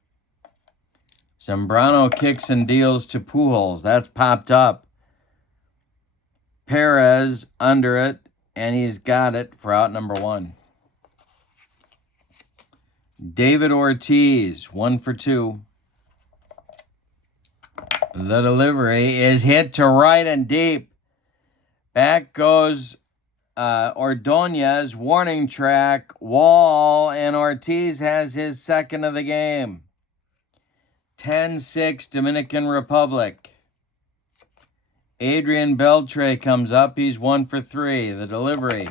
Zambrano kicks and deals to Pujols. That's popped up. Perez under it, and he's got it for out number 1. David Ortiz, 1 for 2. The delivery is hit to right and deep. Back goes Ordonez, warning track, wall, and Ortiz has his second of the game. 10-6 Dominican Republic. Adrian Beltre comes up. He's 1 for 3. The delivery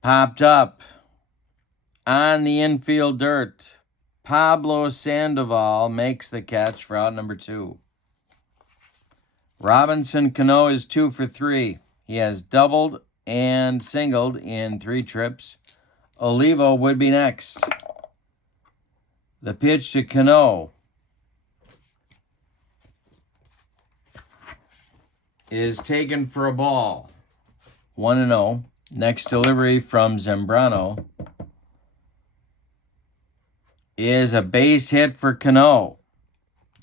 popped up on the infield dirt. Pablo Sandoval makes the catch for out number 2. Robinson Cano is 2 for 3. He has doubled and singled in 3 trips. Olivo would be next. The pitch to Cano is taken for a ball. 1-0. Next delivery from Zambrano is a base hit for Cano.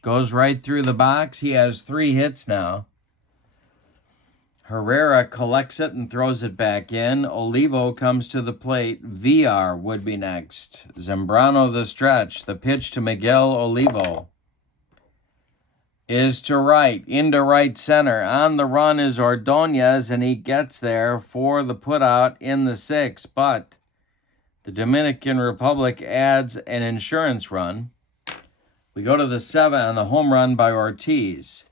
Goes right through the box. He has 3 hits now. Herrera collects it and throws it back in. Olivo comes to the plate. VR would be next. Zambrano the stretch. The pitch to Miguel Olivo is to right, into right center. On the run is Ordonez, and he gets there for the putout in the 6th. But the Dominican Republic adds an insurance run. We go to the 7th on the home run by Ortiz.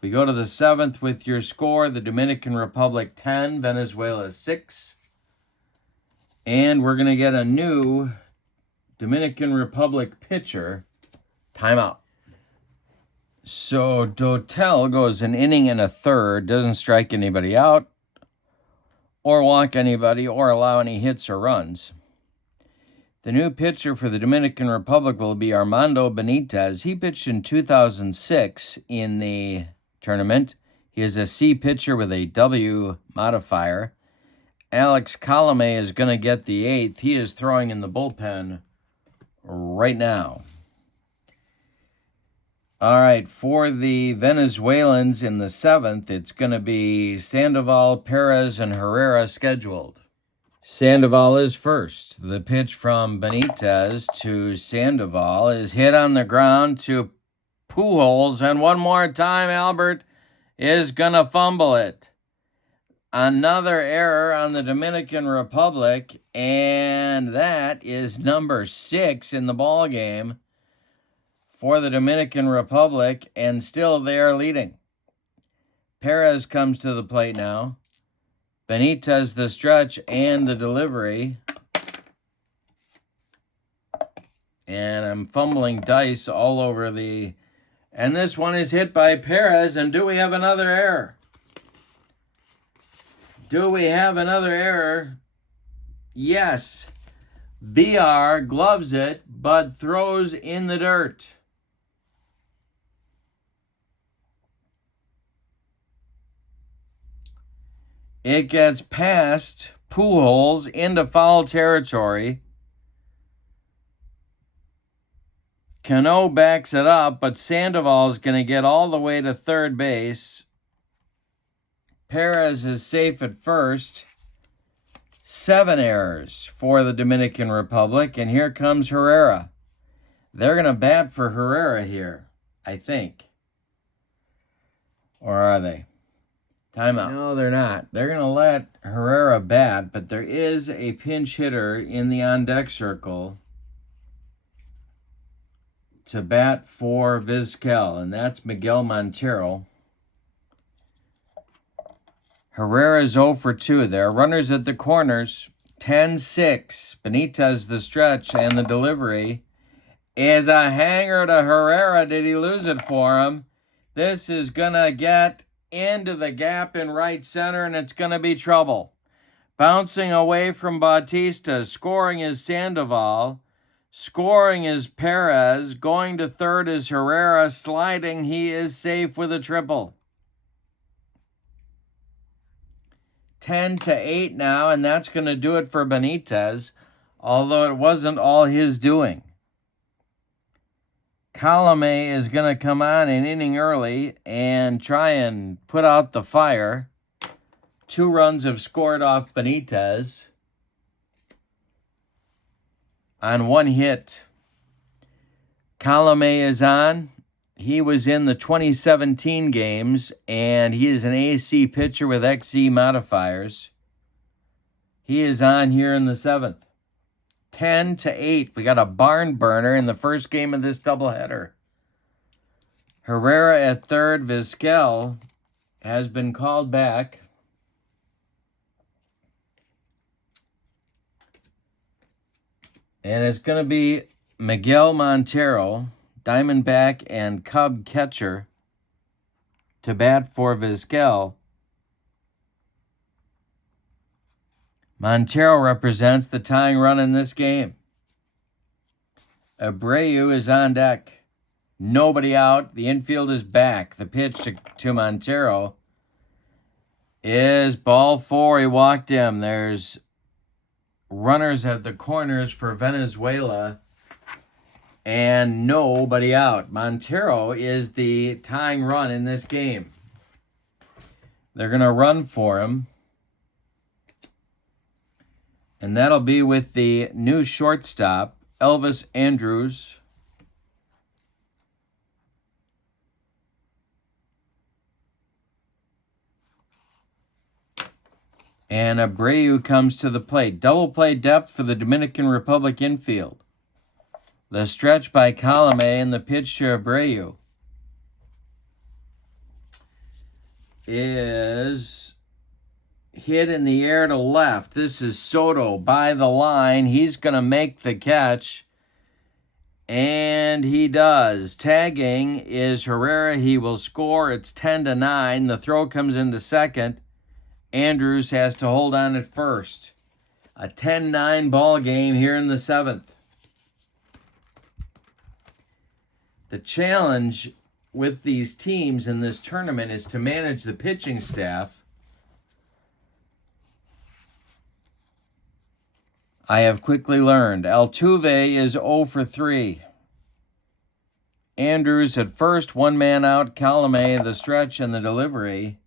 We go to the 7th with your score, the Dominican Republic 10, Venezuela 6. And we're going to get a new Dominican Republic pitcher. Timeout. So Dotel goes an inning and a third, doesn't strike anybody out, or walk anybody, or allow any hits or runs. The new pitcher for the Dominican Republic will be Armando Benitez. He pitched in 2006 in the tournament. He is a C pitcher with a W modifier. Alex Colome is going to get the 8th. He is throwing in the bullpen right now. All right, for the Venezuelans in the 7th, it's going to be Sandoval, Perez, and Herrera scheduled. Sandoval is first. The pitch from Benitez to Sandoval is hit on the ground to Pujols, and one more time, Albert is going to fumble it. Another error on the Dominican Republic, and that is number 6 in the ball game for the Dominican Republic, and still they are leading. Perez comes to the plate now. Benitez the stretch and the delivery. And I'm fumbling dice all over the... And this one is hit by Perez, and do we have another error? Do we have another error? Yes. BR gloves it, but throws in the dirt. It gets past Pujols into foul territory. Cano backs it up, but Sandoval is going to get all the way to third base. Perez is safe at first. 7 errors for the Dominican Republic, and here comes Herrera. They're going to bat for Herrera here, I think. Or are they? Timeout. No, they're not. They're going to let Herrera bat, but there is a pinch hitter in the on-deck circle to bat for Vizquel, and that's Miguel Montero. Herrera's 0 for 2 there. Runners at the corners, 10-6. Benitez the stretch, and the delivery is a hanger to Herrera. Did he lose it for him? This is going to get into the gap in right center, and it's going to be trouble. Bouncing away from Bautista. Scoring is Sandoval. Scoring is Perez. Going to third is Herrera. Sliding, he is safe with a triple. 10-8 now, and that's going to do it for Benitez, although it wasn't all his doing. Colome is going to come on an inning early and try and put out the fire. 2 runs have scored off Benitez on 1 hit. Colome is on. He was in the 2017 games, and he is an AC pitcher with XZ modifiers. He is on here in the 7th. 10-8. We got a barn burner in the first game of this doubleheader. Herrera at third. Vizquel has been called back. And it's going to be Miguel Montero, Diamondback and Cub catcher, to bat for Vizquel. Montero represents the tying run in this game. Abreu is on deck. Nobody out. The infield is back. The pitch to Montero is ball 4. He walked him. There's runners at the corners for Venezuela and nobody out. Montero is the tying run in this game. They're going to run for him. And that'll be with the new shortstop, Elvis Andrus. And Abreu comes to the plate. Double play depth for the Dominican Republic infield. The stretch by Colome and the pitch to Abreu is hit in the air to left. This is Soto by the line. He's going to make the catch. And he does. Tagging is Herrera. He will score. It's 10-9. The throw comes into second. Andrus has to hold on at first. A 10-9 ball game here in the 7th. The challenge with these teams in this tournament is to manage the pitching staff. I have quickly learned. Altuve is 0 for 3. Andrus at first, 1 man out. Colome, the stretch and the delivery.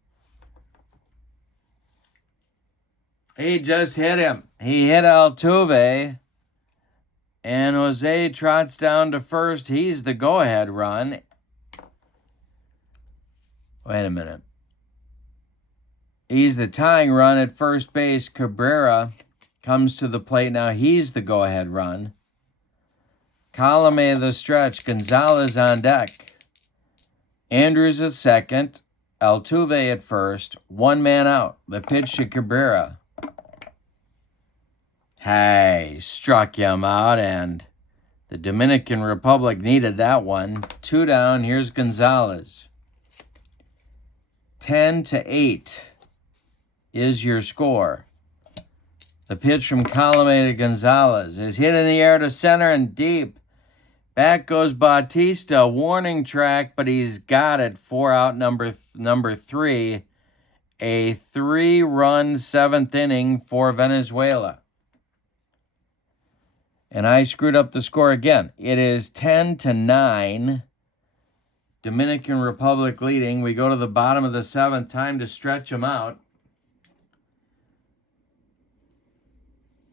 He just hit him. He hit Altuve. And Jose trots down to first. He's the go-ahead run. Wait a minute. He's the tying run at first base. Cabrera comes to the plate now. He's the go-ahead run. Colome the stretch. Gonzalez on deck. Andrus at second. Altuve at first. 1 man out. The pitch to Cabrera. Hey, struck him out, and the Dominican Republic needed that one. 2 down. Here's Gonzalez. 10-8 is your score. The pitch from Colome to Gonzalez is hit in the air to center and deep. Back goes Bautista. Warning track, but he's got it. 4 out, number 3. a 3-run 7th inning for Venezuela. And I screwed up the score again. It is 10-9. Dominican Republic leading. We go to the bottom of the 7th. Time to stretch them out.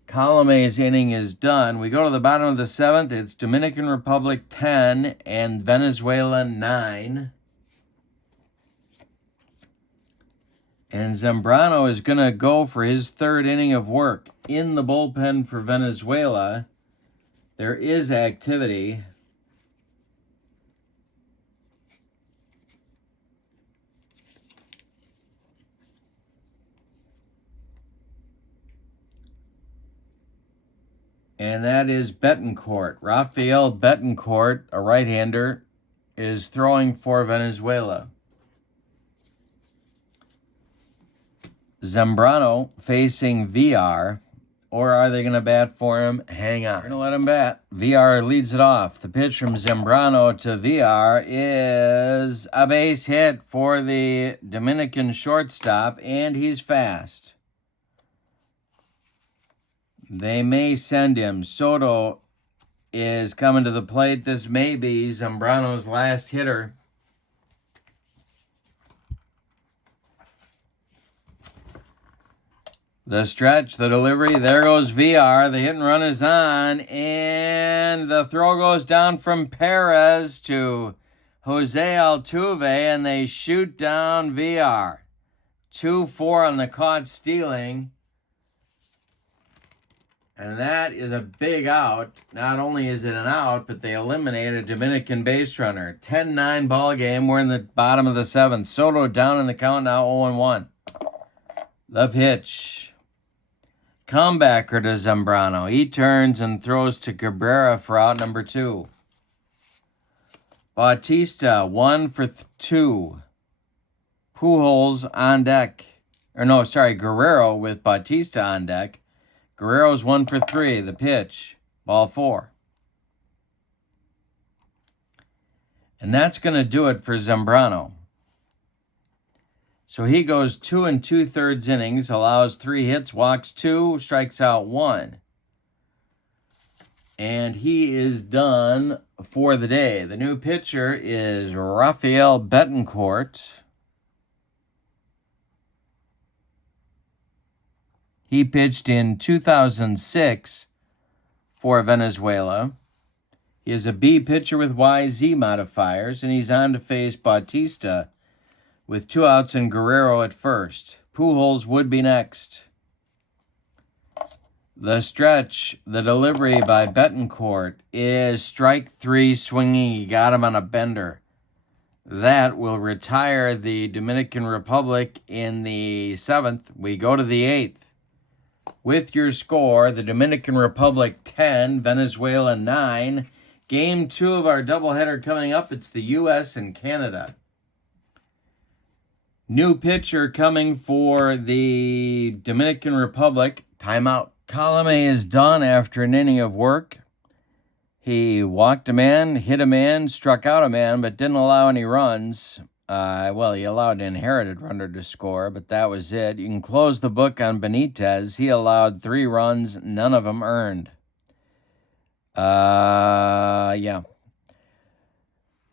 Colome's inning is done. We go to the bottom of the 7th. It's Dominican Republic 10 and Venezuela 9. And Zambrano is going to go for his 3rd inning of work in the bullpen for Venezuela. There is activity. And that is Betancourt. Rafael Betancourt, a right-hander, is throwing for Venezuela. Zambrano facing VR. Or are they going to bat for him? Hang on. We're going to let him bat. VR leads it off. The pitch from Zambrano to VR is a base hit for the Dominican shortstop, and he's fast. They may send him. Soto is coming to the plate. This may be Zambrano's last hitter. The stretch, the delivery, there goes VR. The hit and run is on, and the throw goes down from Perez to Jose Altuve, and they shoot down VR. 2-4 on the caught stealing. And that is a big out. Not only is it an out, but they eliminate a Dominican base runner. 10-9 ball game. We're in the bottom of the 7th. Soto down in the count now, 0-1. The pitch. Comebacker to Zambrano. He turns and throws to Cabrera for out number 2. Bautista, 1 for 2. Pujols on deck. Guerrero with Bautista on deck. Guerrero's 1 for 3. The pitch. Ball 4. And that's going to do it for Zambrano. So he goes 2 2/3 innings, allows 3 hits, walks 2, strikes out 1. And he is done for the day. The new pitcher is Rafael Betancourt. He pitched in 2006 for Venezuela. He is a B pitcher with YZ modifiers, and he's on to face Bautista with 2 outs and Guerrero at first. Pujols would be next. The stretch, the delivery by Betancourt is strike 3 swinging. He got him on a bender. That will retire the Dominican Republic in the 7th. We go to the 8th. With your score, the Dominican Republic 10, Venezuela 9. Game 2 of our doubleheader coming up. It's the U.S. and Canada. New pitcher coming for the Dominican Republic. Timeout. Colome is done after an inning of work. He walked a man, hit a man, struck out a man, but didn't allow any runs. He allowed an inherited runner to score, but that was it. You can close the book on Benitez. He allowed 3 runs, none of them earned.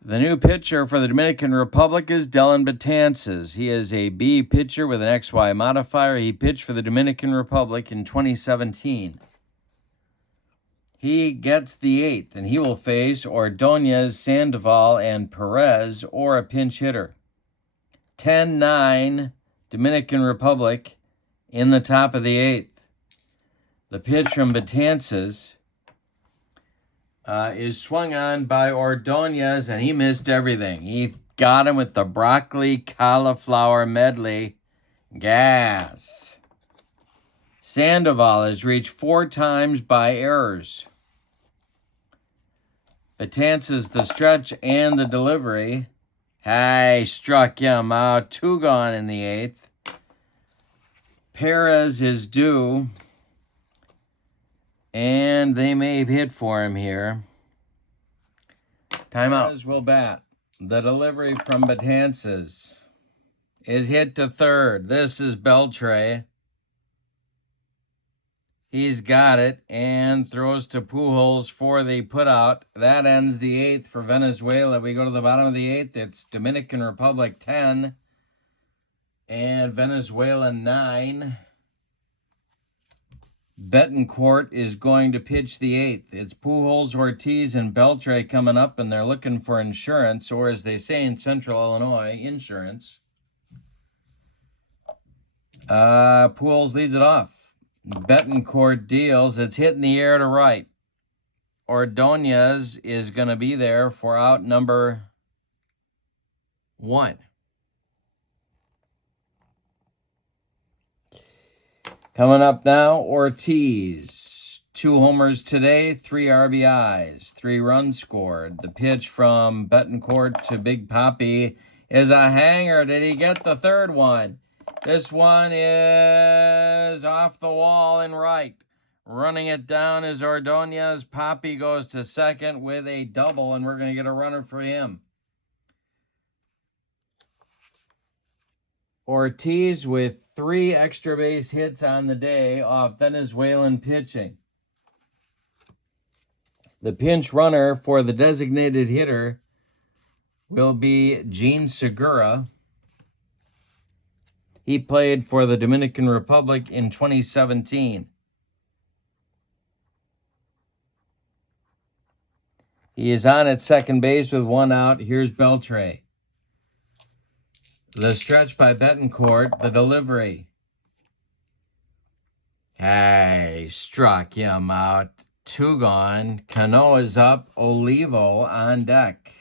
The new pitcher for the Dominican Republic is Dellin Betances. He is a B pitcher with an XY modifier. He pitched for the Dominican Republic in 2017. He gets the 8th, and he will face Ordonez, Sandoval, and Perez, or a pinch hitter. 10-9, Dominican Republic in the top of the 8th. The pitch from Betances is swung on by Ordonez, and he missed everything. He got him with the broccoli cauliflower medley. Gas. Sandoval is reached 4 times by errors. Betances the stretch and the delivery. Hey, struck him out. 2 gone in the 8th. Perez is due. And they may hit for him here. Timeout. Perez will bat. The delivery from Betances is hit to third. This is Beltre. He's got it and throws to Pujols for the putout. That ends the 8th for Venezuela. We go to the bottom of the 8th. It's Dominican Republic 10 and Venezuela 9. Betancourt is going to pitch the 8th. It's Pujols, Ortiz, and Beltre coming up, and they're looking for insurance, or as they say in Central Illinois, insurance. Pujols leads it off. Betancourt deals. It's hit in the air to right. Ordonez is going to be there for out number 1. Coming up now, Ortiz. 2 homers today, 3 RBIs, 3 runs scored. The pitch from Betancourt to Big Papi is a hanger. Did he get the third one? This one is off the wall and right. Running it down is Ordonez. Papi goes to second with a double, and we're going to get a runner for him. Ortiz with 3 extra base hits on the day off Venezuelan pitching. The pinch runner for the designated hitter will be Gene Segura. He played for the Dominican Republic in 2017. He is on at second base with 1 out. Here's Beltre. The stretch by Betancourt, the delivery. Hey, struck him out. 2 gone. Cano is up. Olivo on deck.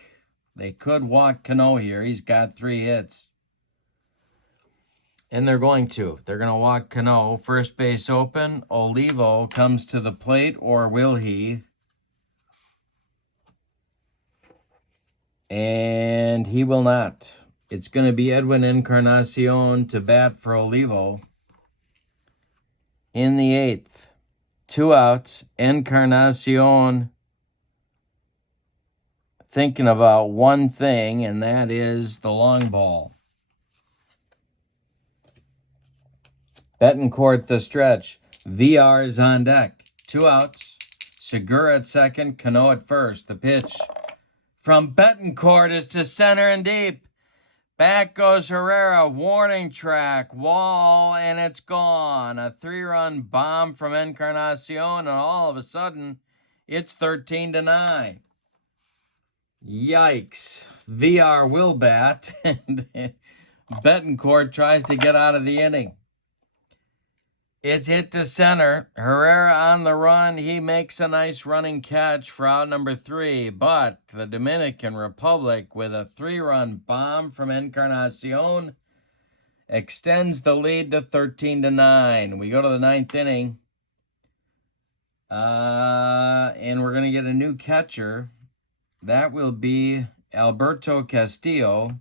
They could walk Cano here. He's got 3 hits. And they're going to. They're going to walk Cano. First base open. Olivo comes to the plate, or will he? And he will not. It's going to be Edwin Encarnacion to bat for Olivo. In the 8th, 2 outs. Encarnacion thinking about one thing, and that is the long ball. Betancourt the stretch. VR is on deck. 2 outs. Segura at second. Cano at first. The pitch from Betancourt is to center and deep. Back goes Herrera, warning track, wall, and it's gone. A 3-run bomb from Encarnacion, and all of a sudden, it's 13-9. Yikes. VR will bat, and Betancourt tries to get out of the inning. It's hit to center. Herrera on the run. He makes a nice running catch for out number 3. But the Dominican Republic, with a 3-run bomb from Encarnacion, extends the lead to 13-9. We go to the 9th inning. And we're going to get a new catcher. That will be Alberto Castillo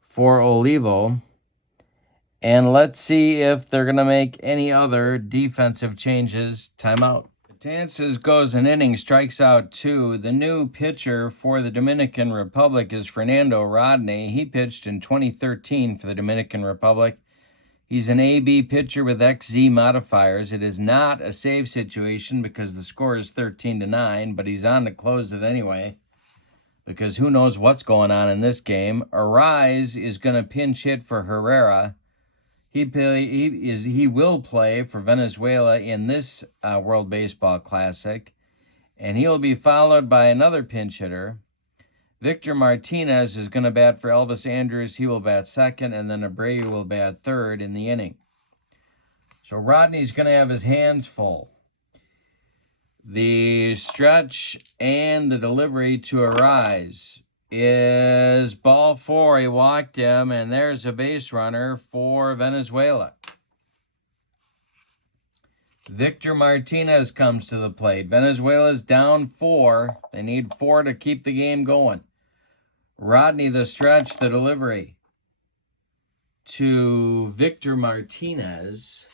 for Olivo. And let's see if they're going to make any other defensive changes. Timeout. Betances goes an inning, strikes out 2. The new pitcher for the Dominican Republic is Fernando Rodney. He pitched in 2013 for the Dominican Republic. He's an AB pitcher with XZ modifiers. It is not a save situation because the score is 13-9, but he's on to close it anyway, because who knows what's going on in this game. Arise is going to pinch hit for Herrera. He will play for Venezuela in this World Baseball Classic, and he'll be followed by another pinch hitter. Victor Martinez is going to bat for Elvis Andrus. He will bat second, and then Abreu will bat third in the inning. So Rodney's going to have his hands full. The stretch and the delivery to Arise is ball 4. He walked him, and there's a base runner for Venezuela. Victor Martinez comes to the plate. Venezuela's down 4. They need 4 to keep the game going. Rodney the stretch, the delivery to Victor Martinez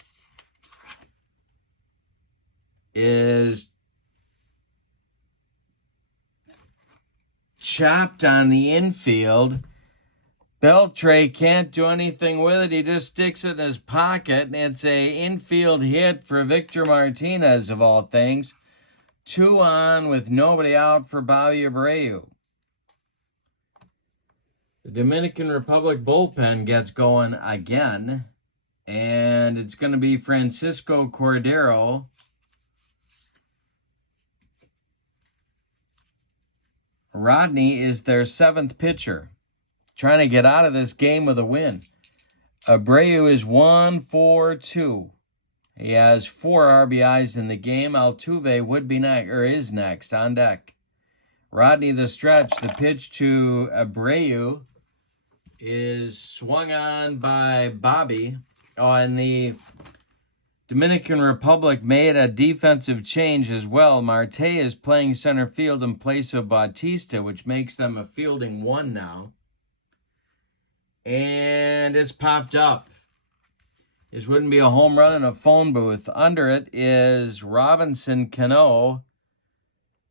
is chopped on the infield. Beltre can't do anything with it. He just sticks it in his pocket, and it's a infield hit for Victor Martinez, of all things. 2 on with nobody out for Bobby Abreu. The Dominican Republic bullpen gets going again, and it's going to be Francisco Cordero. Rodney is their 7th pitcher, trying to get out of this game with a win. Abreu is 1 for 2. He has 4 RBIs in the game. Altuve would be next, or is next on deck. Rodney the stretch. The pitch to Abreu is swung on by Bobby. Oh, and the Dominican Republic made a defensive change as well. Marte is playing center field in place of Bautista, which makes them a fielding 1 now. And it's popped up. This wouldn't be a home run in a phone booth. Under it is Robinson Cano.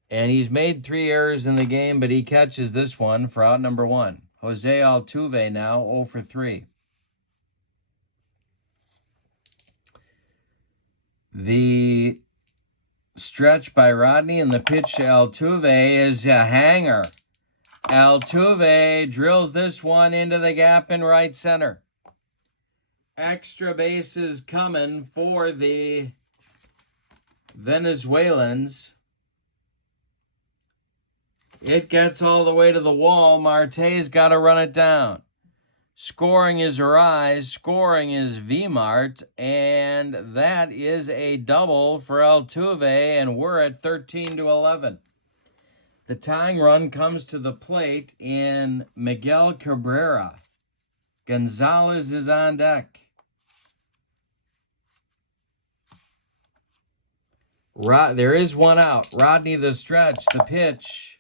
And he's made 3 errors in the game, but he catches this one for out number 1. Jose Altuve now 0 for 3. The stretch by Rodney and the pitch to Altuve is a hanger. Altuve drills this one into the gap in right center. Extra bases coming for the Venezuelans. It gets all the way to the wall. Marte's got to run it down. Scoring is Arise. Scoring is V-Mart. And that is a double for Altuve. And we're at 13-11. The tying run comes to the plate in Miguel Cabrera. Gonzalez is on deck. There is 1 out. Rodney the stretch. The pitch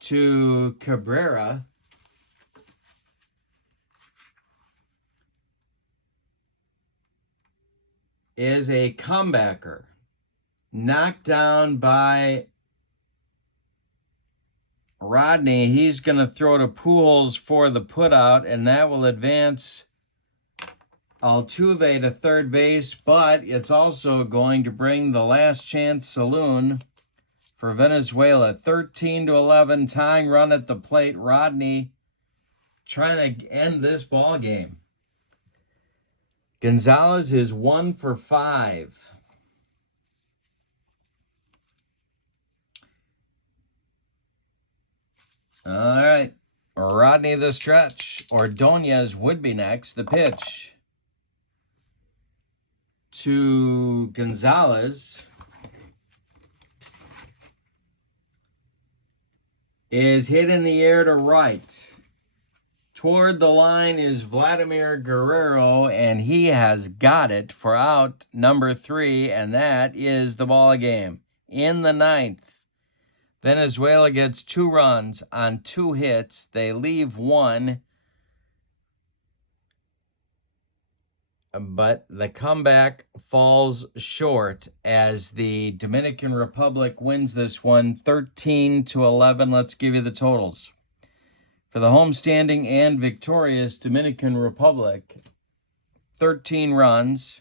to Cabrera is a comebacker. Knocked down by Rodney. He's going to throw to Pujols for the putout, and that will advance Altuve to third base, but it's also going to bring the last chance saloon for Venezuela. 13-11, tying run at the plate. Rodney trying to end this ball game. Gonzalez is 1 for 5. All right. Rodney the stretch. Ordonez would be next. The pitch to Gonzalez is hit in the air to right. Toward the line is Vladimir Guerrero, and he has got it for out number 3, and that is the ball game. In the 9th, Venezuela gets 2 runs on 2 hits. They leave 1. But the comeback falls short as the Dominican Republic wins this one 13-11. Let's give you the totals. For the homestanding and victorious Dominican Republic, 13 runs,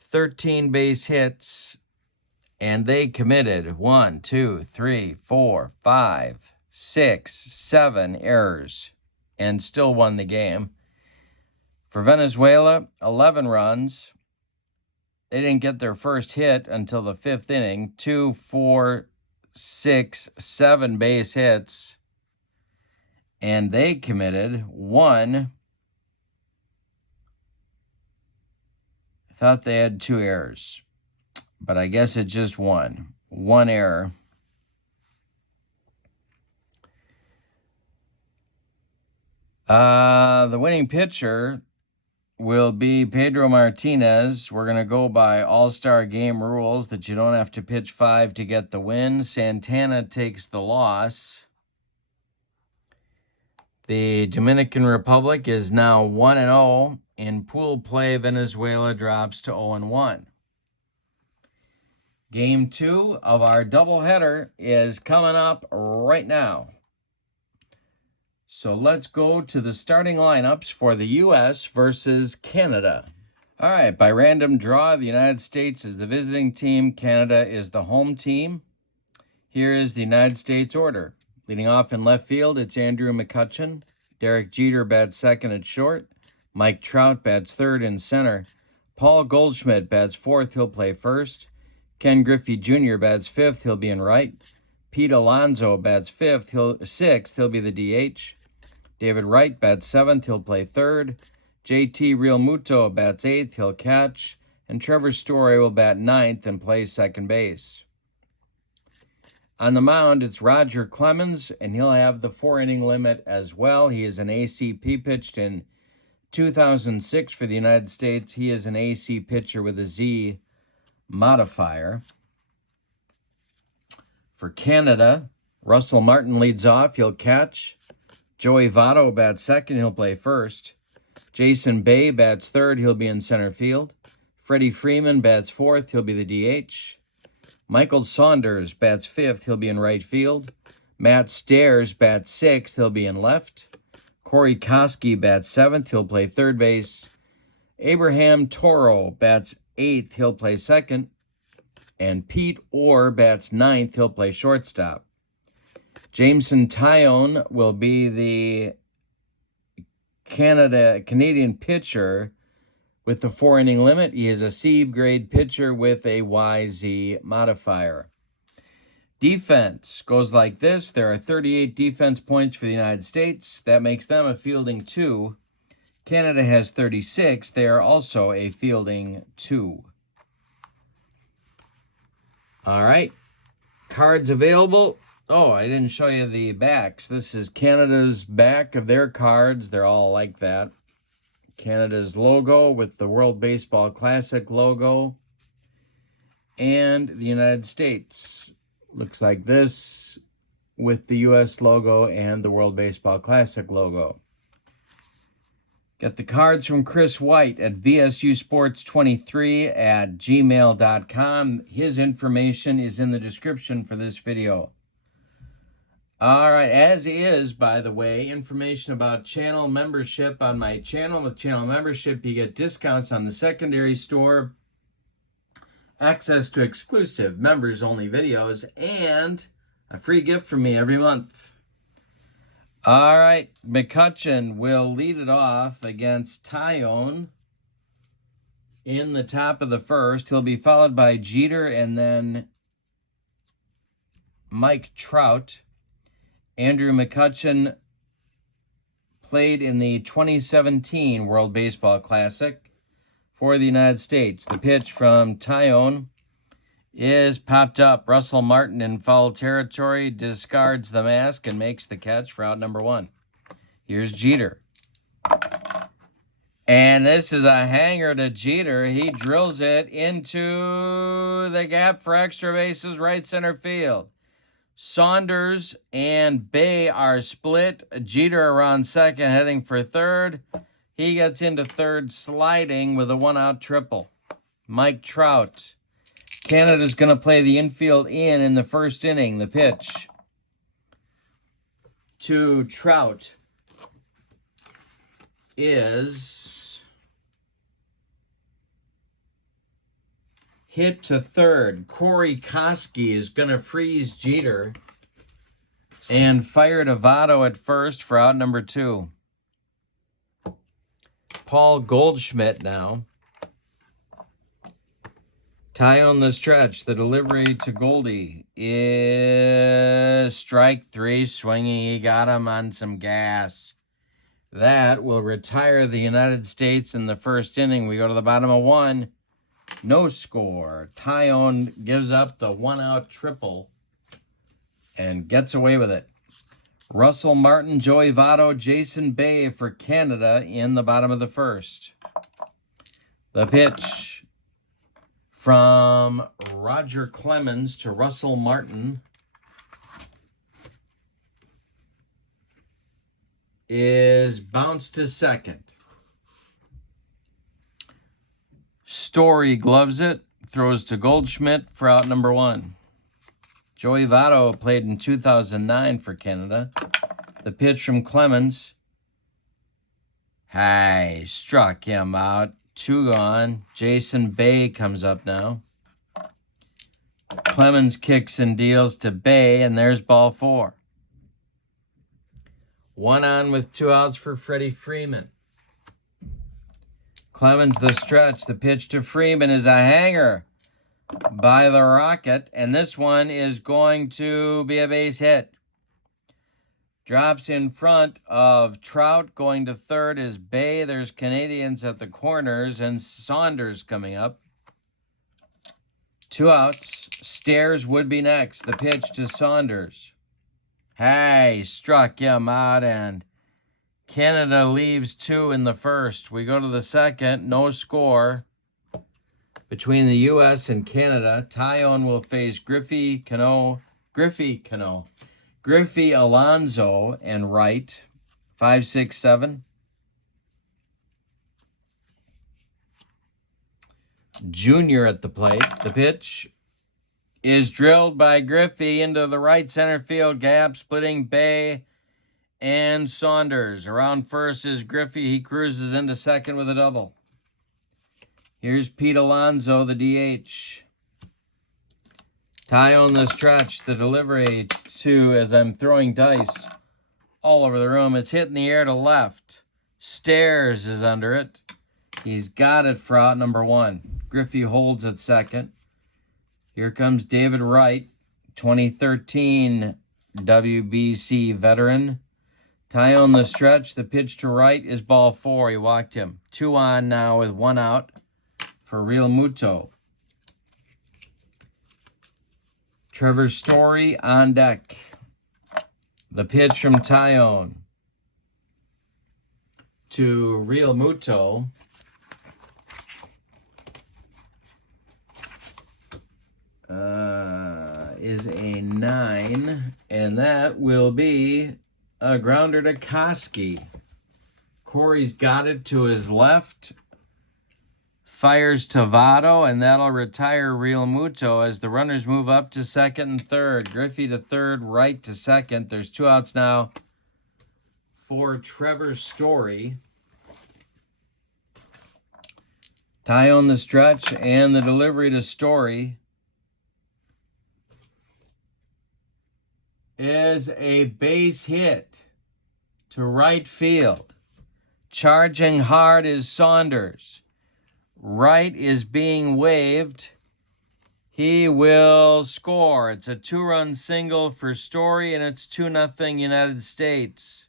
13 base hits, and they committed 1, 2, 3, 4, 5, 6, 7 errors and still won the game. For Venezuela, 11 runs. They didn't get their first hit until the 5th inning. 2, 4, 6, 7 base hits. And they committed 1. I thought they had 2 errors, but I guess it's just 1. 1 error. The winning pitcher will be Pedro Martinez. We're going to go by all-star game rules that you don't have to pitch 5 to get the win. Santana takes the loss. The Dominican Republic is now 1-0. In pool play, Venezuela drops to 0-1. Game 2 of our doubleheader is coming up right now. So let's go to the starting lineups for the U.S. versus Canada. All right, by random draw, the United States is the visiting team. Canada is the home team. Here is the United States order. Leading off in left field, it's Andrew McCutchen. Derek Jeter bats second at short. Mike Trout bats third in center. Paul Goldschmidt bats fourth, he'll play first. Ken Griffey Jr. bats fifth, he'll be in right. Pete Alonso bats sixth, he'll be the DH. David Wright bats seventh, he'll play third. JT Realmuto bats eighth, he'll catch. And Trevor Story will bat ninth and play second base. On the mound, it's Roger Clemens, and he'll have the 4-inning limit as well. He is an ACP, pitched in 2006 for the United States. He is an AC pitcher with a Z modifier. For Canada, Russell Martin leads off. He'll catch. Joey Votto bats second. He'll play first. Jason Bay bats third. He'll be in center field. Freddie Freeman bats fourth. He'll be the DH. Michael Saunders bats fifth. He'll be in right field. Matt Stairs bats sixth. He'll be in left. Corey Koski bats seventh. He'll play third base. Abraham Toro bats eighth. He'll play second. And Pete Orr bats ninth. He'll play shortstop. Jameson Taillon will be the Canadian pitcher with the 4-inning limit. He is a C-grade pitcher with a YZ modifier. Defense goes like this. There are 38 defense points for the United States. That makes them a fielding 2. Canada has 36. They are also a fielding 2. All right. Cards available. Oh, I didn't show you the backs. This is Canada's back of their cards. They're all like that. Canada's logo with the World Baseball Classic logo. And the United States looks like this with the U.S. logo and the World Baseball Classic logo. Get the cards from Chris White at vsusports23@gmail.com. His information is in the description for this video. All right, as is, by the way, information about channel membership on my channel. With channel membership, you get discounts on the secondary store, access to exclusive members-only videos, and a free gift from me every month. All right, McCutchen will lead it off against Taillon in the top of the first. He'll be followed by Jeter and then Mike Trout. Andrew McCutchen played in the 2017 World Baseball Classic for the United States. The pitch from Taillon is popped up. Russell Martin in foul territory discards the mask and makes the catch for out number 1. Here's Jeter. And this is a hanger to Jeter. He drills it into the gap for extra bases, right center field. Saunders and Bay are split. Jeter around second, heading for third. He gets into third, sliding with a 1-out triple. Mike Trout. Canada's going to play the infield in the first inning. The pitch to Trout is hit to third. Corey Koski is going to freeze Jeter and fire to Votto at first for out number 2. Paul Goldschmidt now. Taillon the stretch. The delivery to Goldie is strike 3. Swinging. He got him on some gas. That will retire the United States in the first inning. We go to the bottom of 1. No score. Taillon gives up the 1-out triple and gets away with it. Russell Martin, Joey Votto, Jason Bay for Canada in the bottom of the first. The pitch from Roger Clemens to Russell Martin is bounced to second. Story gloves it. throws to Goldschmidt for out number 1. Joey Votto played in 2009 for Canada. The pitch from Clemens. Hey, struck him out. 2 gone. Jason Bay comes up now. Clemens kicks and deals to Bay, and there's ball 4. 1 on with 2 outs for Freddie Freeman. Clemens the stretch. The pitch to Freeman is a hanger by the Rocket, and this one is going to be a base hit. Drops in front of Trout. Going to third is Bay. There's Canadians at the corners, and Saunders coming up. 2 outs. Stairs would be next. The pitch to Saunders. Hey, struck him out, and Canada leaves 2 in the first. We go to the second. No score between the U.S. and Canada. Tyone will face Griffey Alonso and Wright. 5-6-7. Junior at the plate. The pitch is drilled by Griffey into the right center field gap, splitting Bay and Saunders. Around first is Griffey. He cruises into second with a double. Here's Pete Alonso, the DH. Ty on the stretch. The delivery to, as I'm throwing dice all over the room, it's hit in the air to left. Stairs is under it. He's got it for out number 1. Griffey holds at second. Here comes David Wright, 2013 WBC veteran. Ty on the stretch. The pitch to Wright is ball 4. He walked him. 2 on now with 1 out for Real Muto. Trevor Story on deck. The pitch from Tyone to Real Muto. Is a 9, and that will be a grounder to Koski. Corey's got it to his left, fires to Votto, and that'll retire Real Muto as the runners move up to second and third. Griffey to third, Wright to second. There's 2 outs now for Trevor Story. Tie on the stretch and the delivery to Story is a base hit to right field. Charging hard is Saunders. Wright is being waved. He will score. It's a 2-run single for Story, and it's 2-0 United States.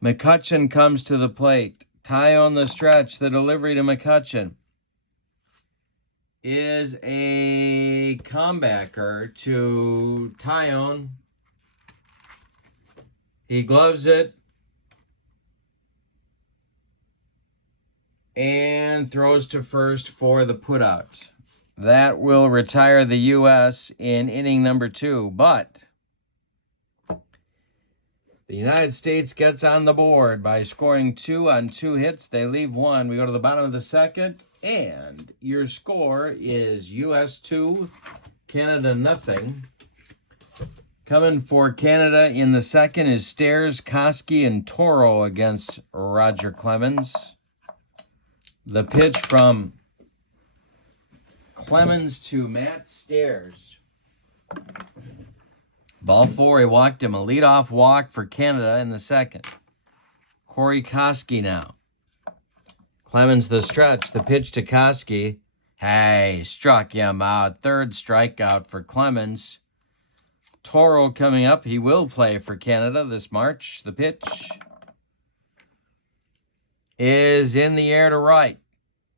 McCutcheon comes to the plate. Tie on the stretch. The delivery to McCutcheon is a comebacker to Tyone. He gloves it and throws to first for the putout. That will retire the U.S. in inning number 2, but the United States gets on the board by scoring 2 on 2 hits. They leave 1. We go to the bottom of the second, and your score is U.S. 2, Canada nothing. Coming for Canada in the second is Stairs, Koski, and Toro against Roger Clemens. The pitch from Clemens to Matt Stairs. Ball 4, he walked him. A leadoff walk for Canada in the second. Corey Koski now. Clemens the stretch. The pitch to Koski. Hey, struck him out. 3rd strikeout for Clemens. Toro coming up. He will play for Canada this March. The pitch is in the air to right.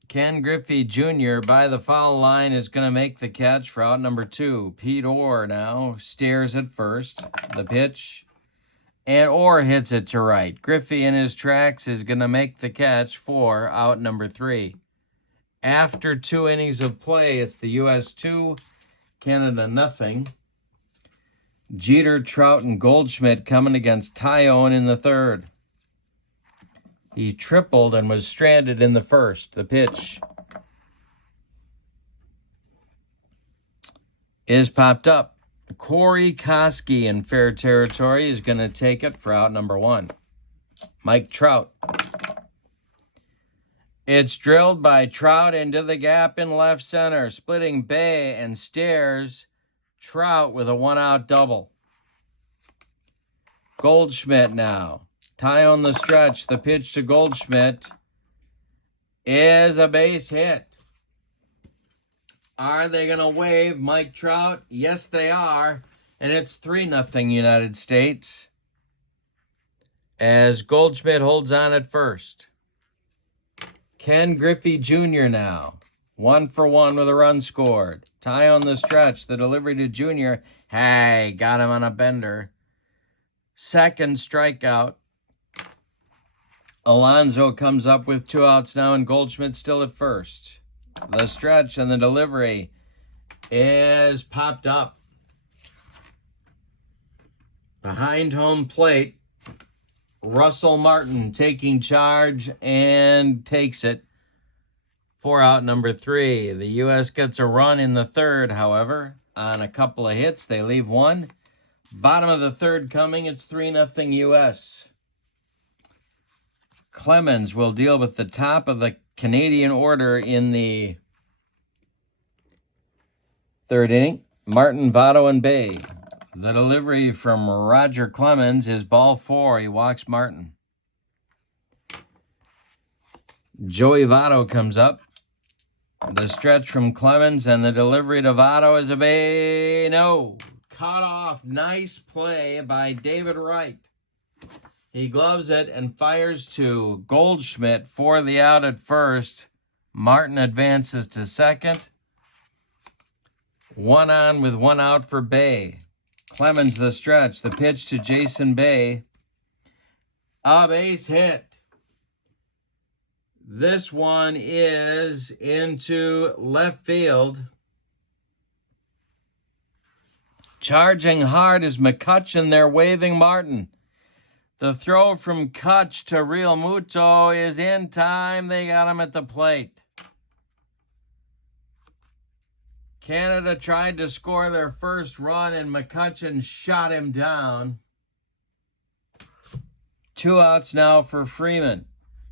Ken Griffey Jr. by the foul line is going to make the catch for out number 2. Pete Orr now stares at first. The pitch. And Orr hits it to right. Griffey in his tracks is going to make the catch for out number 3. After 2 innings of play, it's the U.S. 2, Canada nothing. Jeter, Trout, and Goldschmidt coming against Tyone in the third. He tripled and was stranded in the first. The pitch is popped up. Corey Koski in fair territory is going to take it for out number 1. Mike Trout. It's drilled by Trout into the gap in left center, splitting Bay and stares Trout with a 1-out double. Goldschmidt now. Tie on the stretch. The pitch to Goldschmidt is a base hit. Are they going to wave Mike Trout? Yes, they are. And it's 3-0 United States as Goldschmidt holds on at first. Ken Griffey Jr. now. 1 for 1 with a run scored. Tie on the stretch. The delivery to Jr. Hey, got him on a bender. Second strikeout. Alonso comes up with 2 outs now, and Goldschmidt still at first. The stretch and the delivery is popped up. Behind home plate, Russell Martin taking charge and takes it for out number 3. The U.S. gets a run in the third, however, on a couple of hits. They leave 1. Bottom of the third coming. It's 3-0 U.S. Clemens will deal with the top of the Canadian order in the third inning. Martin, Votto, and Bay. The delivery from Roger Clemens is ball 4. He walks Martin. Joey Votto comes up. The stretch from Clemens and the delivery to Votto is a Bay. No. Cut off. Nice play by David Wright. He gloves it and fires to Goldschmidt for the out at first. Martin advances to second. 1 on with 1 out for Bay. Clemens the stretch. The pitch to Jason Bay. A base hit. This one is into left field. Charging hard is McCutchen. They're waving Martin. The throw from Kutch to Real Muto is in time. They got him at the plate. Canada tried to score their first run, and McCutchen shot him down. 2 outs now for Freeman.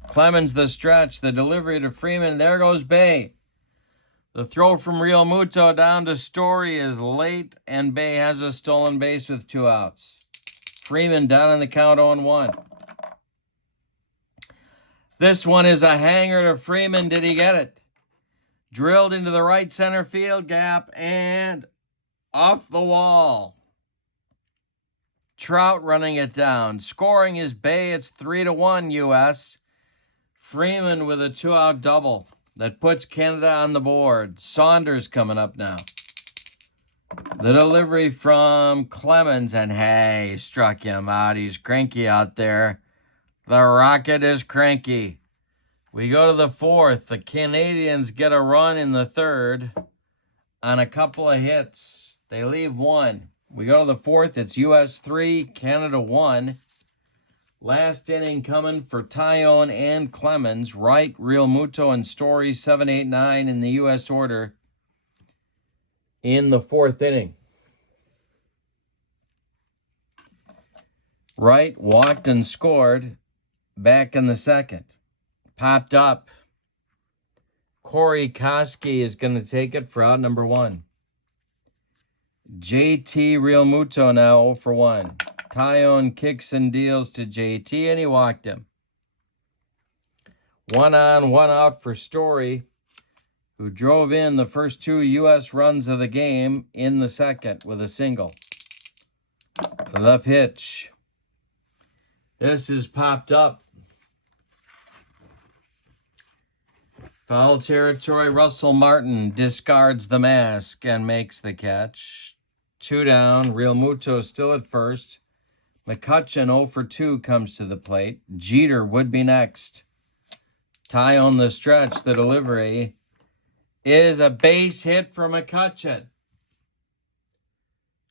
Clemens the stretch. The delivery to Freeman. There goes Bay. The throw from Real Muto down to Story is late, and Bay has a stolen base with 2 outs. Freeman down in the count 0-1. This one is a hanger to Freeman. Did he get it? Drilled into the right center field gap and off the wall. Trout running it down. Scoring is Bay. It's 3-1 U.S. Freeman with a 2-out double that puts Canada on the board. Saunders coming up now. The delivery from Clemens, and hey, struck him out. He's cranky out there. The Rocket is cranky. We go to the fourth. The Canadians get a run in the third on a couple of hits. They leave 1. We go to the fourth. It's U.S. 3, Canada 1. Last inning coming for Tyone and Clemens. Wright, Real Muto, and Story 7, 8, 9 in the U.S. order in the 4th inning. Wright walked and scored back in the 2nd. Popped up. Corey Koski is going to take it for out number 1. JT Real Muto now 0 for 1. Tyone kicks and deals to JT, and he walked him. 1 on, 1 out for Story, who drove in the first 2 U.S. runs of the game in the 2nd with a single. The pitch. This is popped up. Foul territory. Russell Martin discards the mask and makes the catch. 2 down. Real Muto still at first. McCutchen 0 for 2 comes to the plate. Jeter would be next. Tie on the stretch. The delivery is a base hit for McCutchen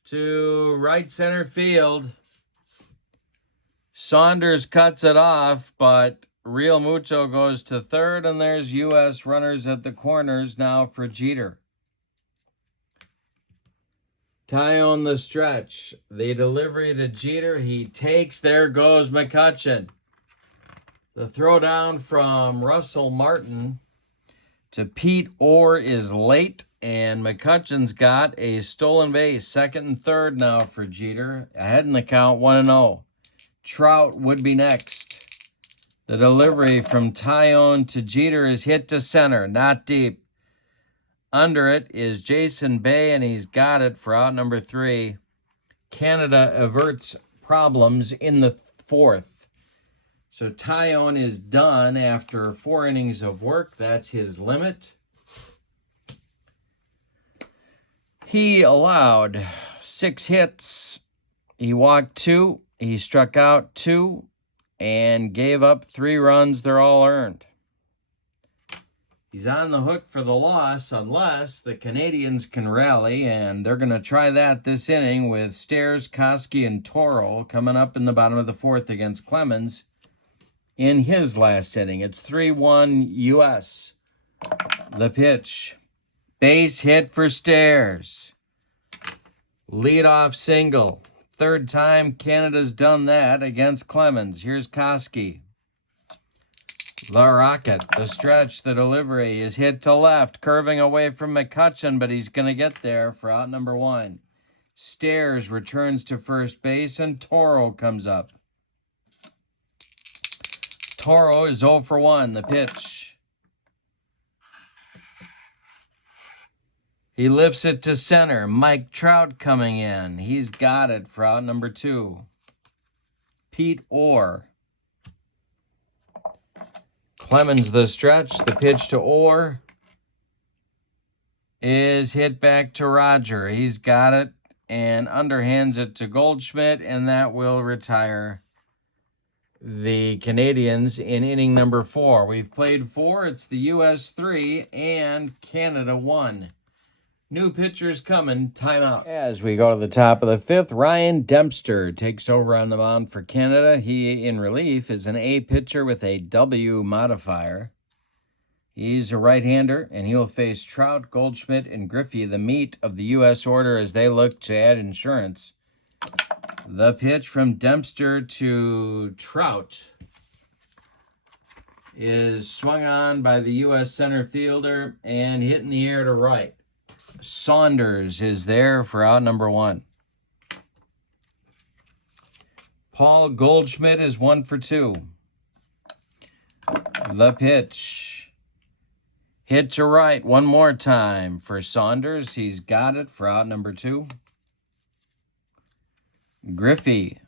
to right center field. Saunders cuts it off, but Real Muto goes to third, and there's U.S. runners at the corners now for Jeter. Tyone the stretch. The delivery to Jeter. He takes. There goes McCutchen. The throw down from Russell Martin to Pete Orr is late, and McCutchen's got a stolen base. Second and third now for Jeter. Ahead in the count, 1-0. Trout would be next. The delivery from Tyone to Jeter is hit to center, not deep. Under it is Jason Bay, and he's got it for out number 3. Canada averts problems in the fourth. So Tyone is done after 4 innings of work. That's his limit. He allowed 6 hits. He walked 2. He struck out 2 and gave up 3 runs. They're all earned. He's on the hook for the loss unless the Canadians can rally, and they're going to try that this inning with Stairs, Koski, and Toro coming up in the bottom of the 4th against Clemens in his last inning. It's 3-1 U.S. The pitch. Base hit for Stairs. Leadoff single. Third time Canada's done that against Clemens. Here's Koski. The rocket, the stretch, the delivery is hit to left, curving away from McCutchen, but he's going to get there for out number 1. Stairs returns to first base, and Toro comes up. Toro is 0 for 1. The pitch. He lifts it to center. Mike Trout coming in. He's got it for out number 2. Pete Orr. Clemens the stretch. The pitch to Orr is hit back to Roger. He's got it and underhands it to Goldschmidt, and that will retire the Canadians in inning number 4. We've played 4. It's the U.S. 3 and Canada 1. New pitchers coming. Timeout. As we go to the top of the 5th, Ryan Dempster takes over on the mound for Canada. He, in relief, is an A pitcher with a W modifier. He's a right-hander, and he'll face Trout, Goldschmidt, and Griffey, the meat of the U.S. order as they look to add insurance. The pitch from Dempster to Trout is swung on by the U.S. center fielder and hit in the air to right. Saunders is there for out number 1. Paul Goldschmidt is 1 for 2. The pitch. Hit to right one more time for Saunders. He's got it for out number 2. Griffey.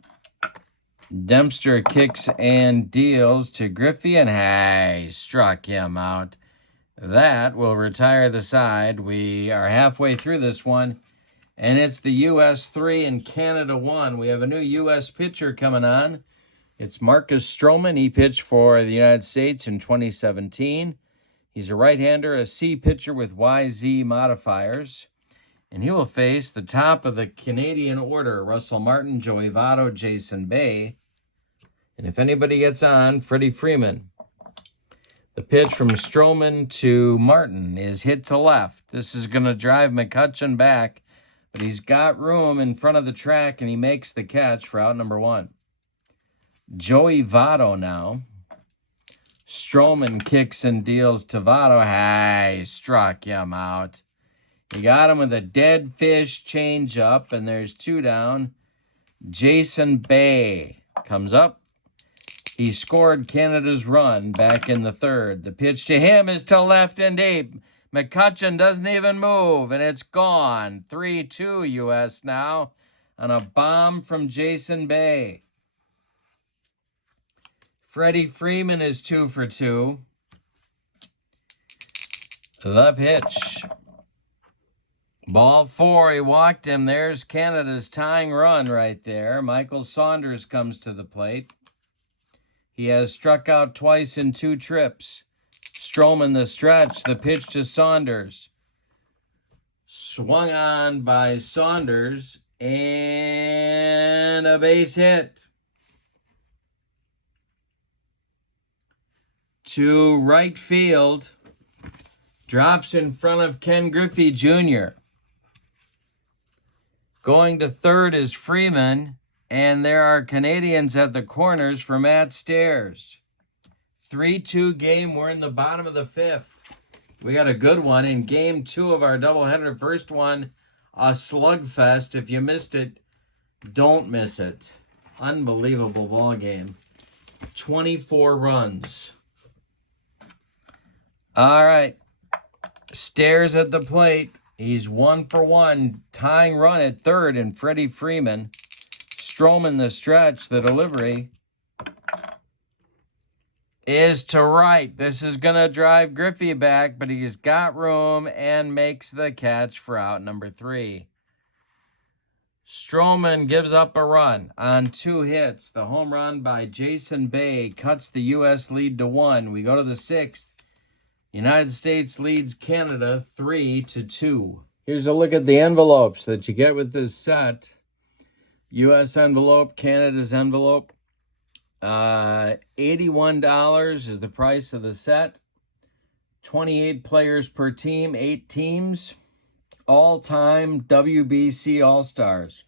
Dempster kicks and deals to Griffey, and struck him out. That will retire the side. We are halfway through this one, and it's the U.S. 3 and Canada 1. We have a new U.S. pitcher coming on. It's Marcus Stroman. He pitched for the United States in 2017. He's a right-hander, a C pitcher with YZ modifiers, and he will face the top of the Canadian order, Russell Martin, Joey Votto, Jason Bay, and if anybody gets on, Freddie Freeman. The pitch from Stroman to Martin is hit to left. This is going to drive McCutchen back, but he's got room in front of the track, and he makes the catch for out number 1. Joey Votto now. Stroman kicks and deals to Votto. Struck him out. He got him with a dead fish changeup, and there's 2 down. Jason Bay comes up. He scored Canada's run back in the 3rd. The pitch to him is to left and deep. McCutchen doesn't even move, and it's gone. 3-2 U.S. now on a bomb from Jason Bay. Freddie Freeman is 2 for 2. The pitch. Ball 4, he walked him. There's Canada's tying run right there. Michael Saunders comes to the plate. He has struck out twice in 2 trips. Stroman the stretch, the pitch to Saunders. Swung on by Saunders, and a base hit. to right field. Drops in front of Ken Griffey Jr. Going to third is Freeman, and there are Canadians at the corners for Matt Stairs. 3-2 game. We're in the bottom of the fifth. We got a good one in game 2 of our doubleheader. First one, a slugfest. If you missed it, don't miss it. Unbelievable ball game. 24 runs. All right. Stairs at the plate. He's 1 for 1. Tying run at third and Freddie Freeman. Stroman the stretch. The delivery is to right. This is going to drive Griffey back, but he's got room and makes the catch for out number 3. Stroman gives up a run on 2 hits. The home run by Jason Bay cuts the U.S. lead to 1. We go to the 6th. United States leads Canada 3-2. Here's a look at the envelopes that you get with this set. U.S. envelope, Canada's envelope. $81 is the price of the set. 28 players per team, 8 teams. All-time WBC All-Stars.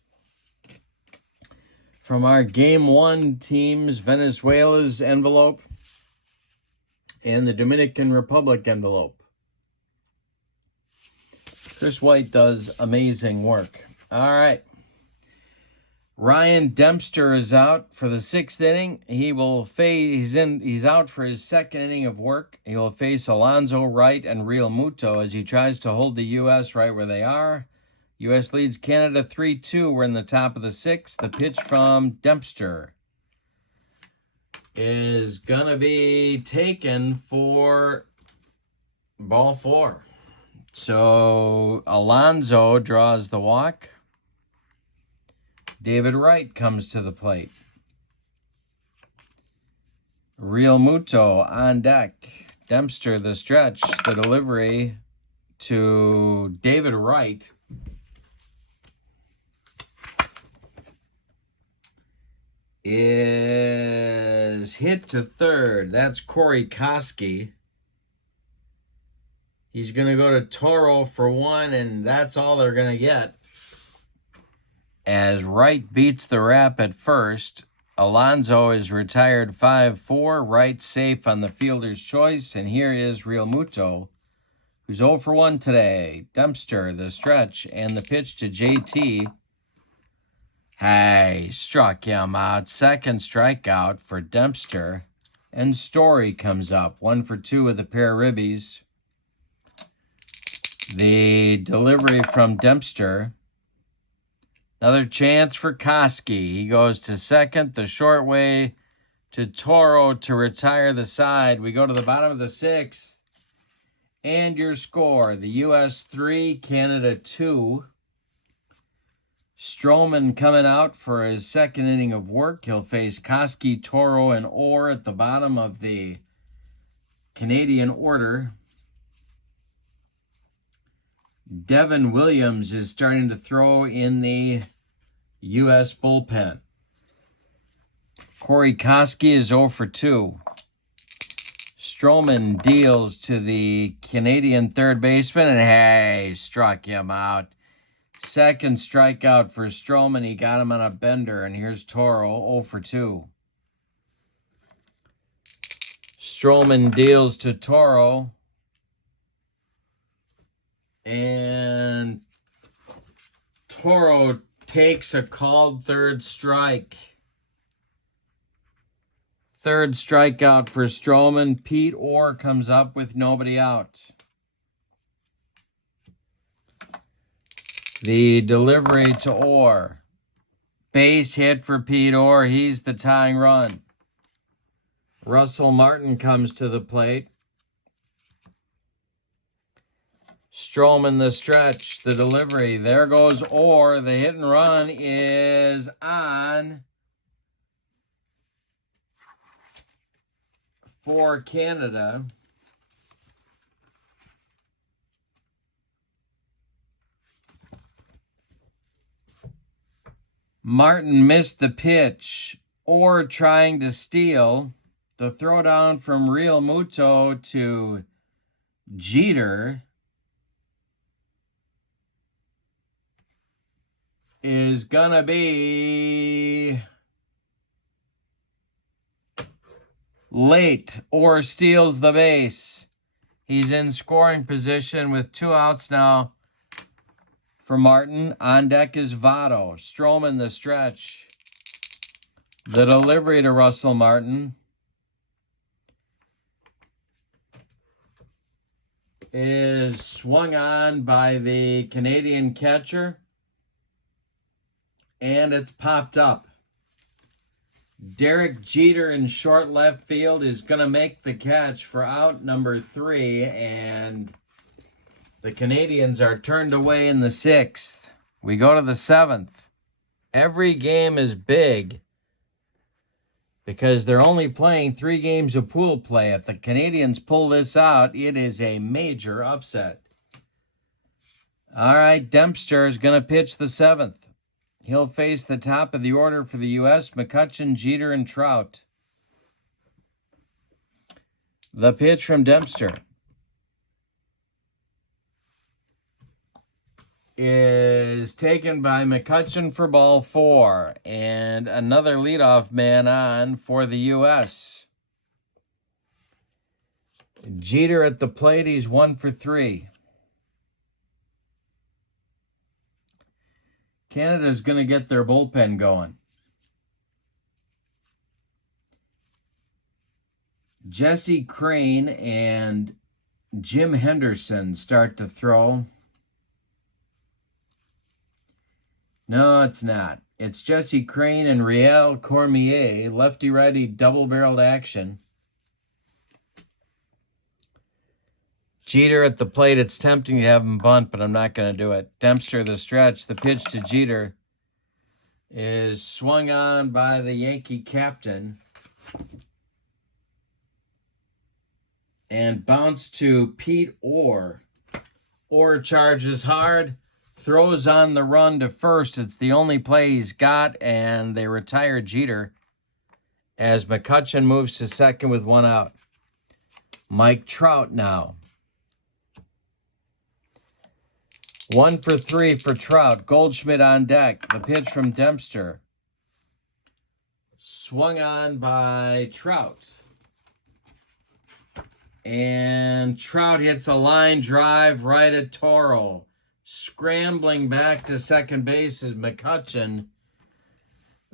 From our Game 1 teams, Venezuela's envelope and the Dominican Republic envelope. Chris White does amazing work. All right. Ryan Dempster is out for the 6th inning. He will face. He's out for his 2nd inning of work. He will face Alonso, Wright, and Real Muto as he tries to hold the U.S. right where they are. U.S. leads Canada 3-2. We're in the top of the 6th. The pitch from Dempster is going to be taken for ball 4. So Alonso draws the walk. David Wright comes to the plate. Real Muto on deck. Dempster the stretch. The delivery to David Wright is hit to third. That's Corey Koski. He's going to go to Toro for 1, and that's all they're going to get. As Wright beats the wrap at first, Alonso is retired 5-4. Wright safe on the fielder's choice, and here is Real Muto, who's 0 for 1 today. Dempster, the stretch, and the pitch to JT. Hey, struck him out. 2nd strikeout for Dempster. And Story comes up. 1 for 2 with a pair of ribbies. The delivery from Dempster. Another chance for Koski. He goes to 2nd. The short way to Toro to retire the side. We go to the bottom of the 6th. And your score. The U.S. 3, Canada 2. Stroman coming out for his 2nd inning of work. He'll face Koski, Toro, and Orr at the bottom of the Canadian order. Devin Williams is starting to throw in the U.S. bullpen. Corey Koski is 0 for 2. Stroman deals to the Canadian third baseman, and hey, struck him out. 2nd strikeout for Stroman. He got him on a bender, and here's Toro, 0 for 2. Stroman deals to Toro, and Toro takes a called 3rd strike. 3rd strikeout for Stroman. Pete Orr comes up with nobody out. The delivery to Orr. Base hit for Pete Orr. He's the tying run. Russell Martin comes to the plate. Stroman the stretch. The delivery. There goes Orr. The hit and run is on for Canada. Martin missed the pitch. Orr trying to steal. The throwdown from Real Muto to Jeter is gonna be late or steals the base. He's in scoring position with 2 outs now for Martin. On deck is Votto. Stroman the stretch. The delivery to Russell Martin is swung on by the Canadian catcher, and it's popped up. Derek Jeter in short left field is going to make the catch for out number 3, and the Canadians are turned away in the 6th. We go to the 7th. Every game is big because they're only playing 3 games of pool play. If the Canadians pull this out, it is a major upset. All right, Dempster is going to pitch the 7th. He'll face the top of the order for the U.S., McCutchen, Jeter, and Trout. The pitch from Dempster is taken by McCutchen for ball 4, and another leadoff man on for the U.S. Jeter at the plate, he's 1 for 3. Canada's going to get their bullpen going. Jesse Crane and Jim Henderson start to throw. No, it's not. It's Jesse Crane and Riel Cormier, lefty-righty double-barreled action. Jeter at the plate. It's tempting to have him bunt, but I'm not going to do it. Dempster the stretch. The pitch to Jeter is swung on by the Yankee captain and bounced to Pete Orr. Orr charges hard, throws on the run to first. It's the only play he's got, and they retire Jeter as McCutchen moves to second with 1 out. Mike Trout now. 1 for 3 for Trout. Goldschmidt on deck. The pitch from Dempster. Swung on by Trout. And Trout hits a line drive right at Toro. Scrambling back to second base is McCutchen,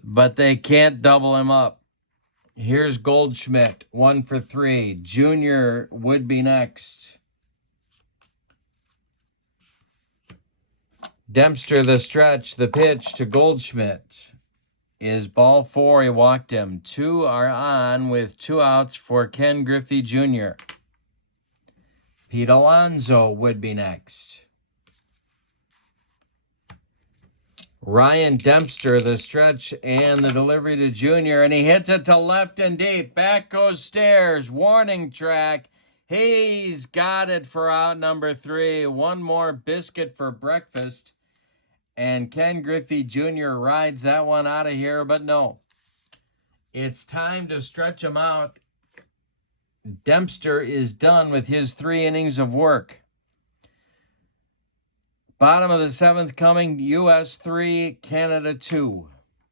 but they can't double him up. Here's Goldschmidt, 1 for 3. Junior would be next. Dempster the stretch. The pitch to Goldschmidt is ball 4. He walked him. 2 are on with 2 outs for Ken Griffey Jr. Pete Alonso would be next. Ryan Dempster the stretch and the delivery to Junior, and he hits it to left and deep. Back goes Stairs. Warning track. He's got it for out number 3. 1 more biscuit for breakfast. And Ken Griffey Jr. rides that one out of here, but no. It's time to stretch him out. Dempster is done with his 3 innings of work. Bottom of the 7th coming, U.S. 3, Canada 2.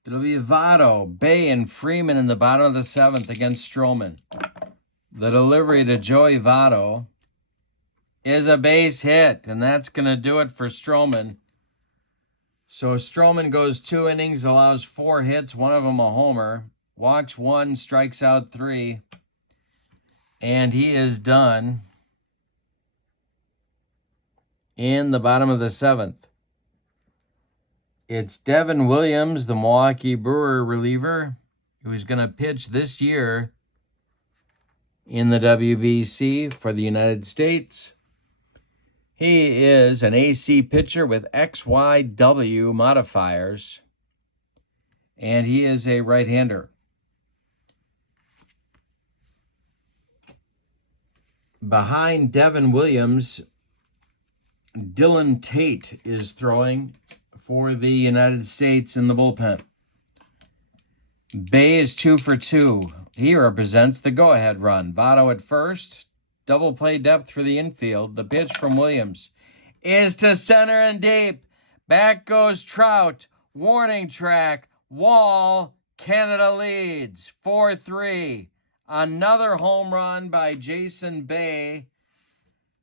It'll be Votto, Bay, and Freeman in the bottom of the 7th against Stroman. The delivery to Joey Votto is a base hit, and that's going to do it for Stroman. So Stroman goes 2 innings, allows 4 hits, 1 of them a homer, walks 1, strikes out 3, and he is done in the bottom of the 7th. It's Devin Williams, the Milwaukee Brewer reliever, who's going to pitch this year in the WBC for the United States. He is an AC pitcher with XYW modifiers, and he is a right-hander. Behind Devin Williams, Dylan Tate is throwing for the United States in the bullpen. Bay is 2 for 2. He represents the go-ahead run. Votto at first. Double play depth for the infield. The pitch from Williams is to center and deep. Back goes Trout. Warning track. Wall. Canada leads 4-3. Another home run by Jason Bay.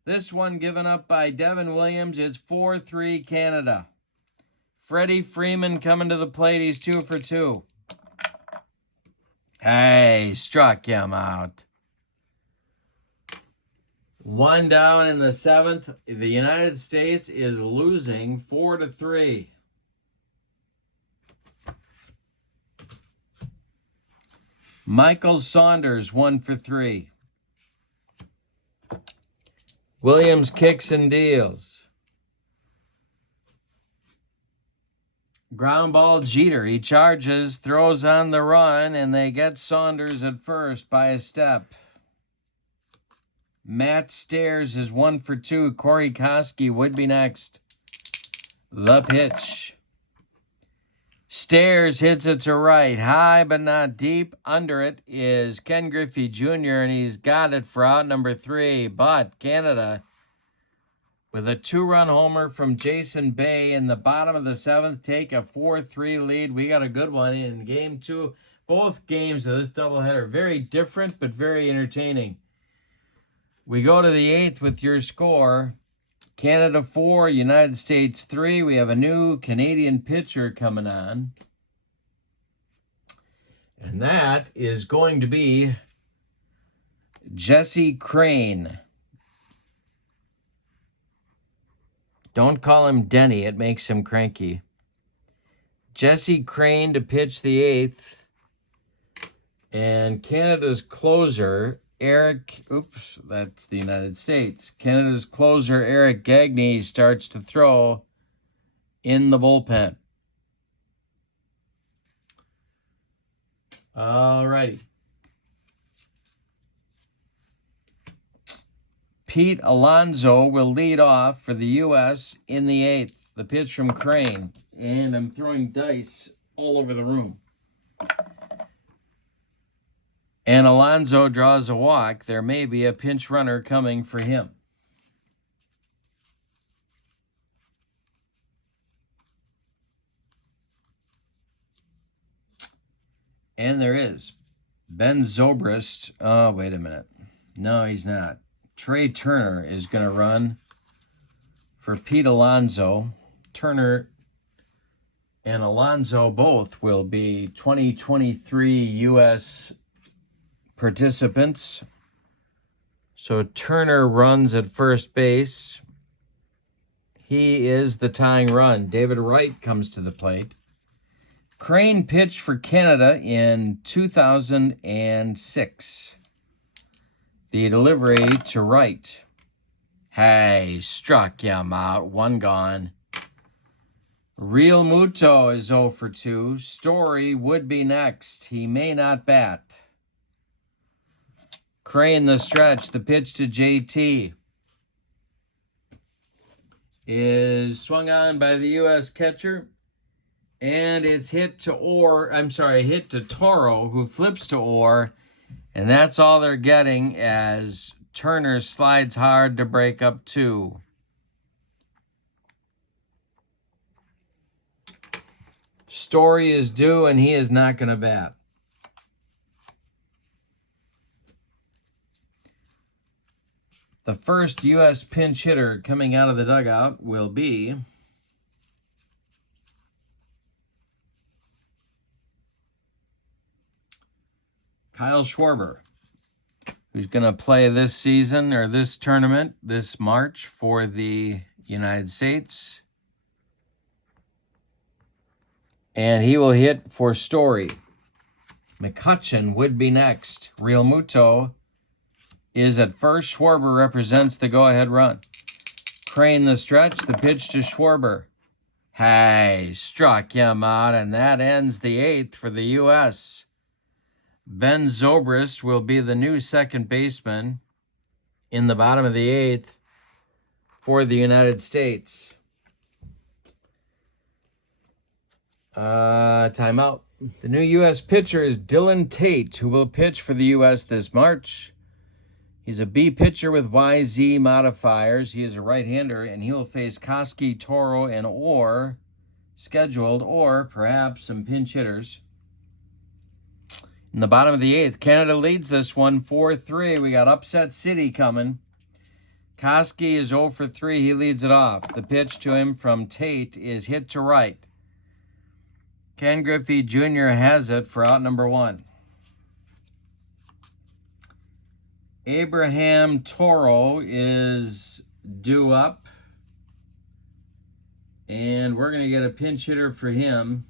This one given up by Devin Williams. It's 4-3 Canada. Freddie Freeman coming to the plate. He's 2 for 2. Hey, struck him out. 1 down in the 7th. The United States is losing 4-3. Michael Saunders 1 for 3. Williams kicks and deals. Ground ball Jeter. He charges, throws on the run, and they get Saunders at first by a step. Matt Stairs is 1 for 2. Corey Koski would be next. The pitch. Stairs hits it to right. High but not deep. Under it is Ken Griffey Jr., and he's got it for out number 3. But Canada, with a 2-run homer from Jason Bay in the bottom of the 7th, take a 4-3 lead. We got a good one in Game 2. Both games of this doubleheader, very different but very entertaining. We go to the 8th with your score. Canada 4, United States 3. We have a new Canadian pitcher coming on. And that is going to be Jesse Crane. Don't call him Denny. It makes him cranky. Jesse Crane to pitch the 8th. And Canada's closer, that's the United States. Canada's closer, Eric Gagne, starts to throw in the bullpen. All righty. Pete Alonso will lead off for the U.S. in the 8th. The pitch from Crane. And I'm throwing dice all over the room. And Alonso draws a walk. There may be a pinch runner coming for him. And there is. Ben Zobrist. Oh, wait a minute. No, he's not. Trey Turner is going to run for Pete Alonso. Turner and Alonso both will be 2023 U.S. participants. So Turner runs at first base. He is the tying run. David Wright comes to the plate. Crane pitched for Canada in 2006. The delivery to Wright. Hey, struck him out. 1 gone. Real Muto is 0 for 2. Story would be next. He may not bat. Crane the stretch. The pitch to JT is swung on by the U.S. catcher. And it's hit to Toro, who flips to Orr. And that's all they're getting as Turner slides hard to break up 2. Story is due, and he is not going to bat. The first U.S. pinch hitter coming out of the dugout will be Kyle Schwarber, who's going to play this season or this tournament this March for the United States. And he will hit for Story. McCutcheon would be next. Real Muto is at first. Schwarber represents the go-ahead run. Crane the stretch. The pitch to Schwarber. Hey, struck him out, and that ends the 8th for the U.S. Ben Zobrist will be the new second baseman in the bottom of the 8th for the United States. Timeout. The new U.S. pitcher is Dylan Tate, who will pitch for the U.S. this March. He's a B pitcher with YZ modifiers. He is a right-hander, and he will face Koski, Toro, and Orr scheduled, or perhaps some pinch hitters. In the bottom of the 8th, Canada leads this one 4-3. We got Upset City coming. Koski is 0 for 3. He leads it off. The pitch to him from Tate is hit to right. Ken Griffey Jr. has it for out number 1. Abraham Toro is due up. And we're going to get a pinch hitter for him.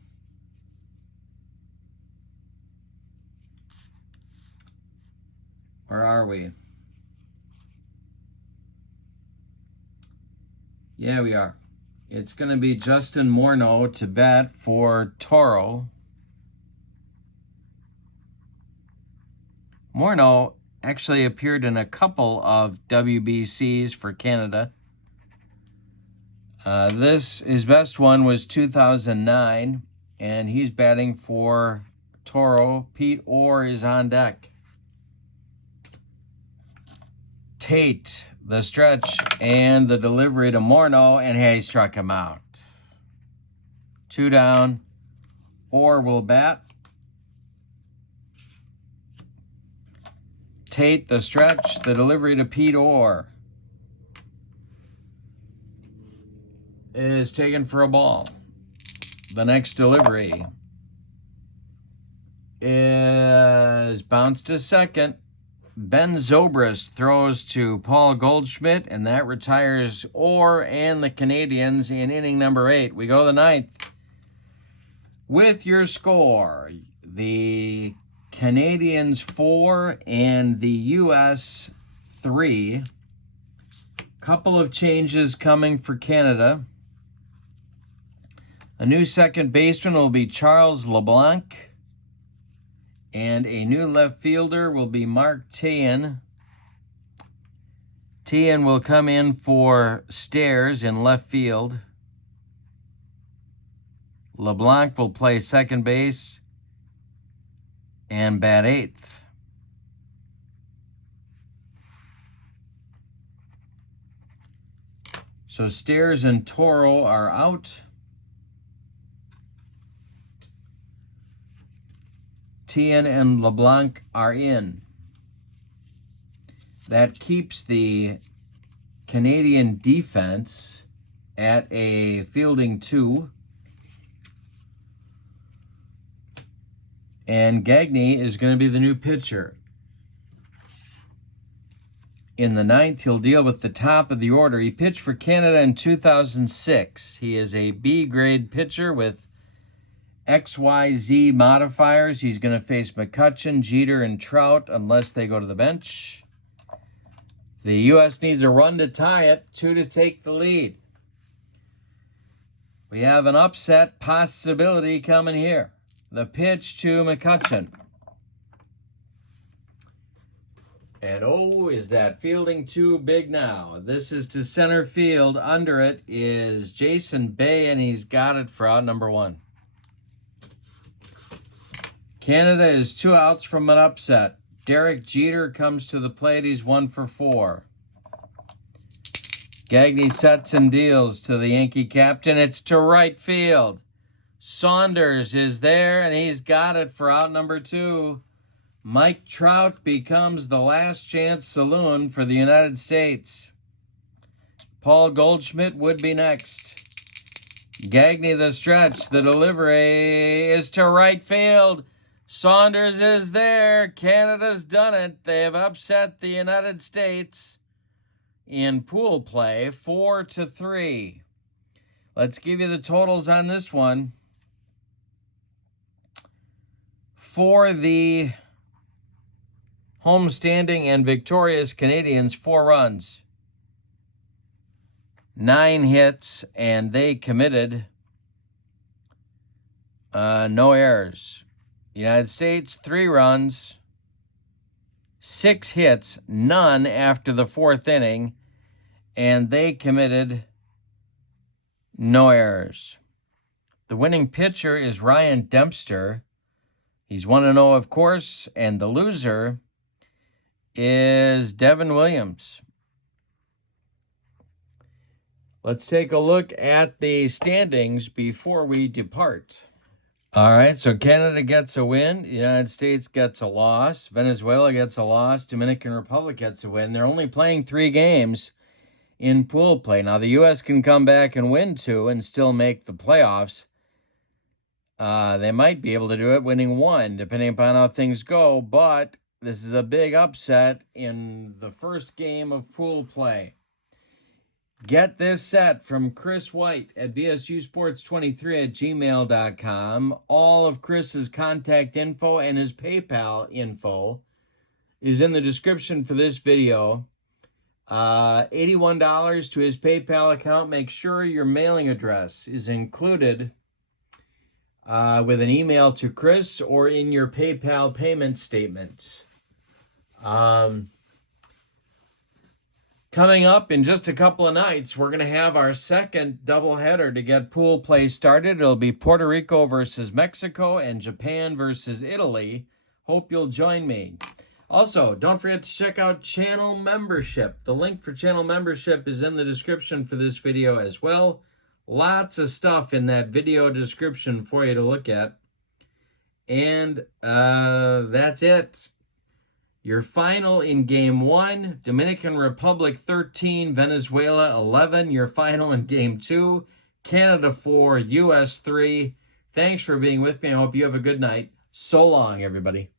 Where are we? Yeah, we are. It's going to be Justin Morneau to bat for Toro. Morneau actually appeared in a couple of WBCs for Canada. His best one was 2009, and he's batting for Toro. Pete Orr is on deck. Tate, the stretch, and the delivery to Morneau, and he struck him out. 2 down. Orr will bat. Tate, the stretch, the delivery to Pete Orr is taken for a ball. The next delivery is bounced to second. Ben Zobrist throws to Paul Goldschmidt, and that retires Orr and the Canadians in inning number 8. We go to the 9th with your score. The Canadians 4 and the U.S. 3. Couple of changes coming for Canada. A new second baseman will be Charles LeBlanc. And a new left fielder will be Mark Tejan. Tejan will come in for Stairs in left field. LeBlanc will play second base and bat 8th. So Stairs and Toro are out. Tejan and LeBlanc are in. That keeps the Canadian defense at a fielding 2. And Gagne is going to be the new pitcher. In the 9th, he'll deal with the top of the order. He pitched for Canada in 2006. He is a B-grade pitcher with XYZ modifiers. He's going to face McCutchen, Jeter, and Trout unless they go to the bench. The U.S. needs a run to tie it, 2 to take the lead. We have an upset possibility coming here. The pitch to McCutchen. And oh, is that fielding too big now? This is to center field. Under it is Jason Bay, and he's got it for out number 1. Canada is 2 outs from an upset. Derek Jeter comes to the plate. He's 1 for 4. Gagne sets and deals to the Yankee captain. It's to right field. Saunders is there, and he's got it for out number 2. Mike Trout becomes the last chance saloon for the United States. Paul Goldschmidt would be next. Gagne the stretch. The delivery is to right field. Saunders is there. Canada's done it. They have upset the United States in pool play 4-3. Let's give you the totals on this one. For the homestanding and victorious Canadians, 4 runs, 9 hits, and they committed no errors. United States, 3 runs, 6 hits, none after the 4th inning, and they committed no errors. The winning pitcher is Ryan Dempster, He's 1-0, of course, and the loser is Devin Williams. Let's take a look at the standings before we depart. All right, so Canada gets a win. The United States gets a loss. Venezuela gets a loss. Dominican Republic gets a win. They're only playing 3 games in pool play. Now, the U.S. can come back and win 2 and still make the playoffs. They might be able to do it winning 1, depending upon how things go, but this is a big upset in the first game of pool play. Get this set from Chris White at bsusports23@gmail.com. All of Chris's contact info and his PayPal info is in the description for this video. $81 to his PayPal account. Make sure your mailing address is included with an email to Chris or in your PayPal payment statement. Coming up in just a couple of nights, we're going to have our second doubleheader to get pool play started. It'll be Puerto Rico versus Mexico and Japan versus Italy. Hope you'll join me. Also, don't forget to check out channel membership. The link for channel membership is in the description for this video as well. Lots of stuff in that video description for you to look at. And that's it. Your final in Game 1, Dominican Republic 13, Venezuela 11. Your final in Game 2, Canada 4, US 3. Thanks for being with me. I hope you have a good night. So long, everybody.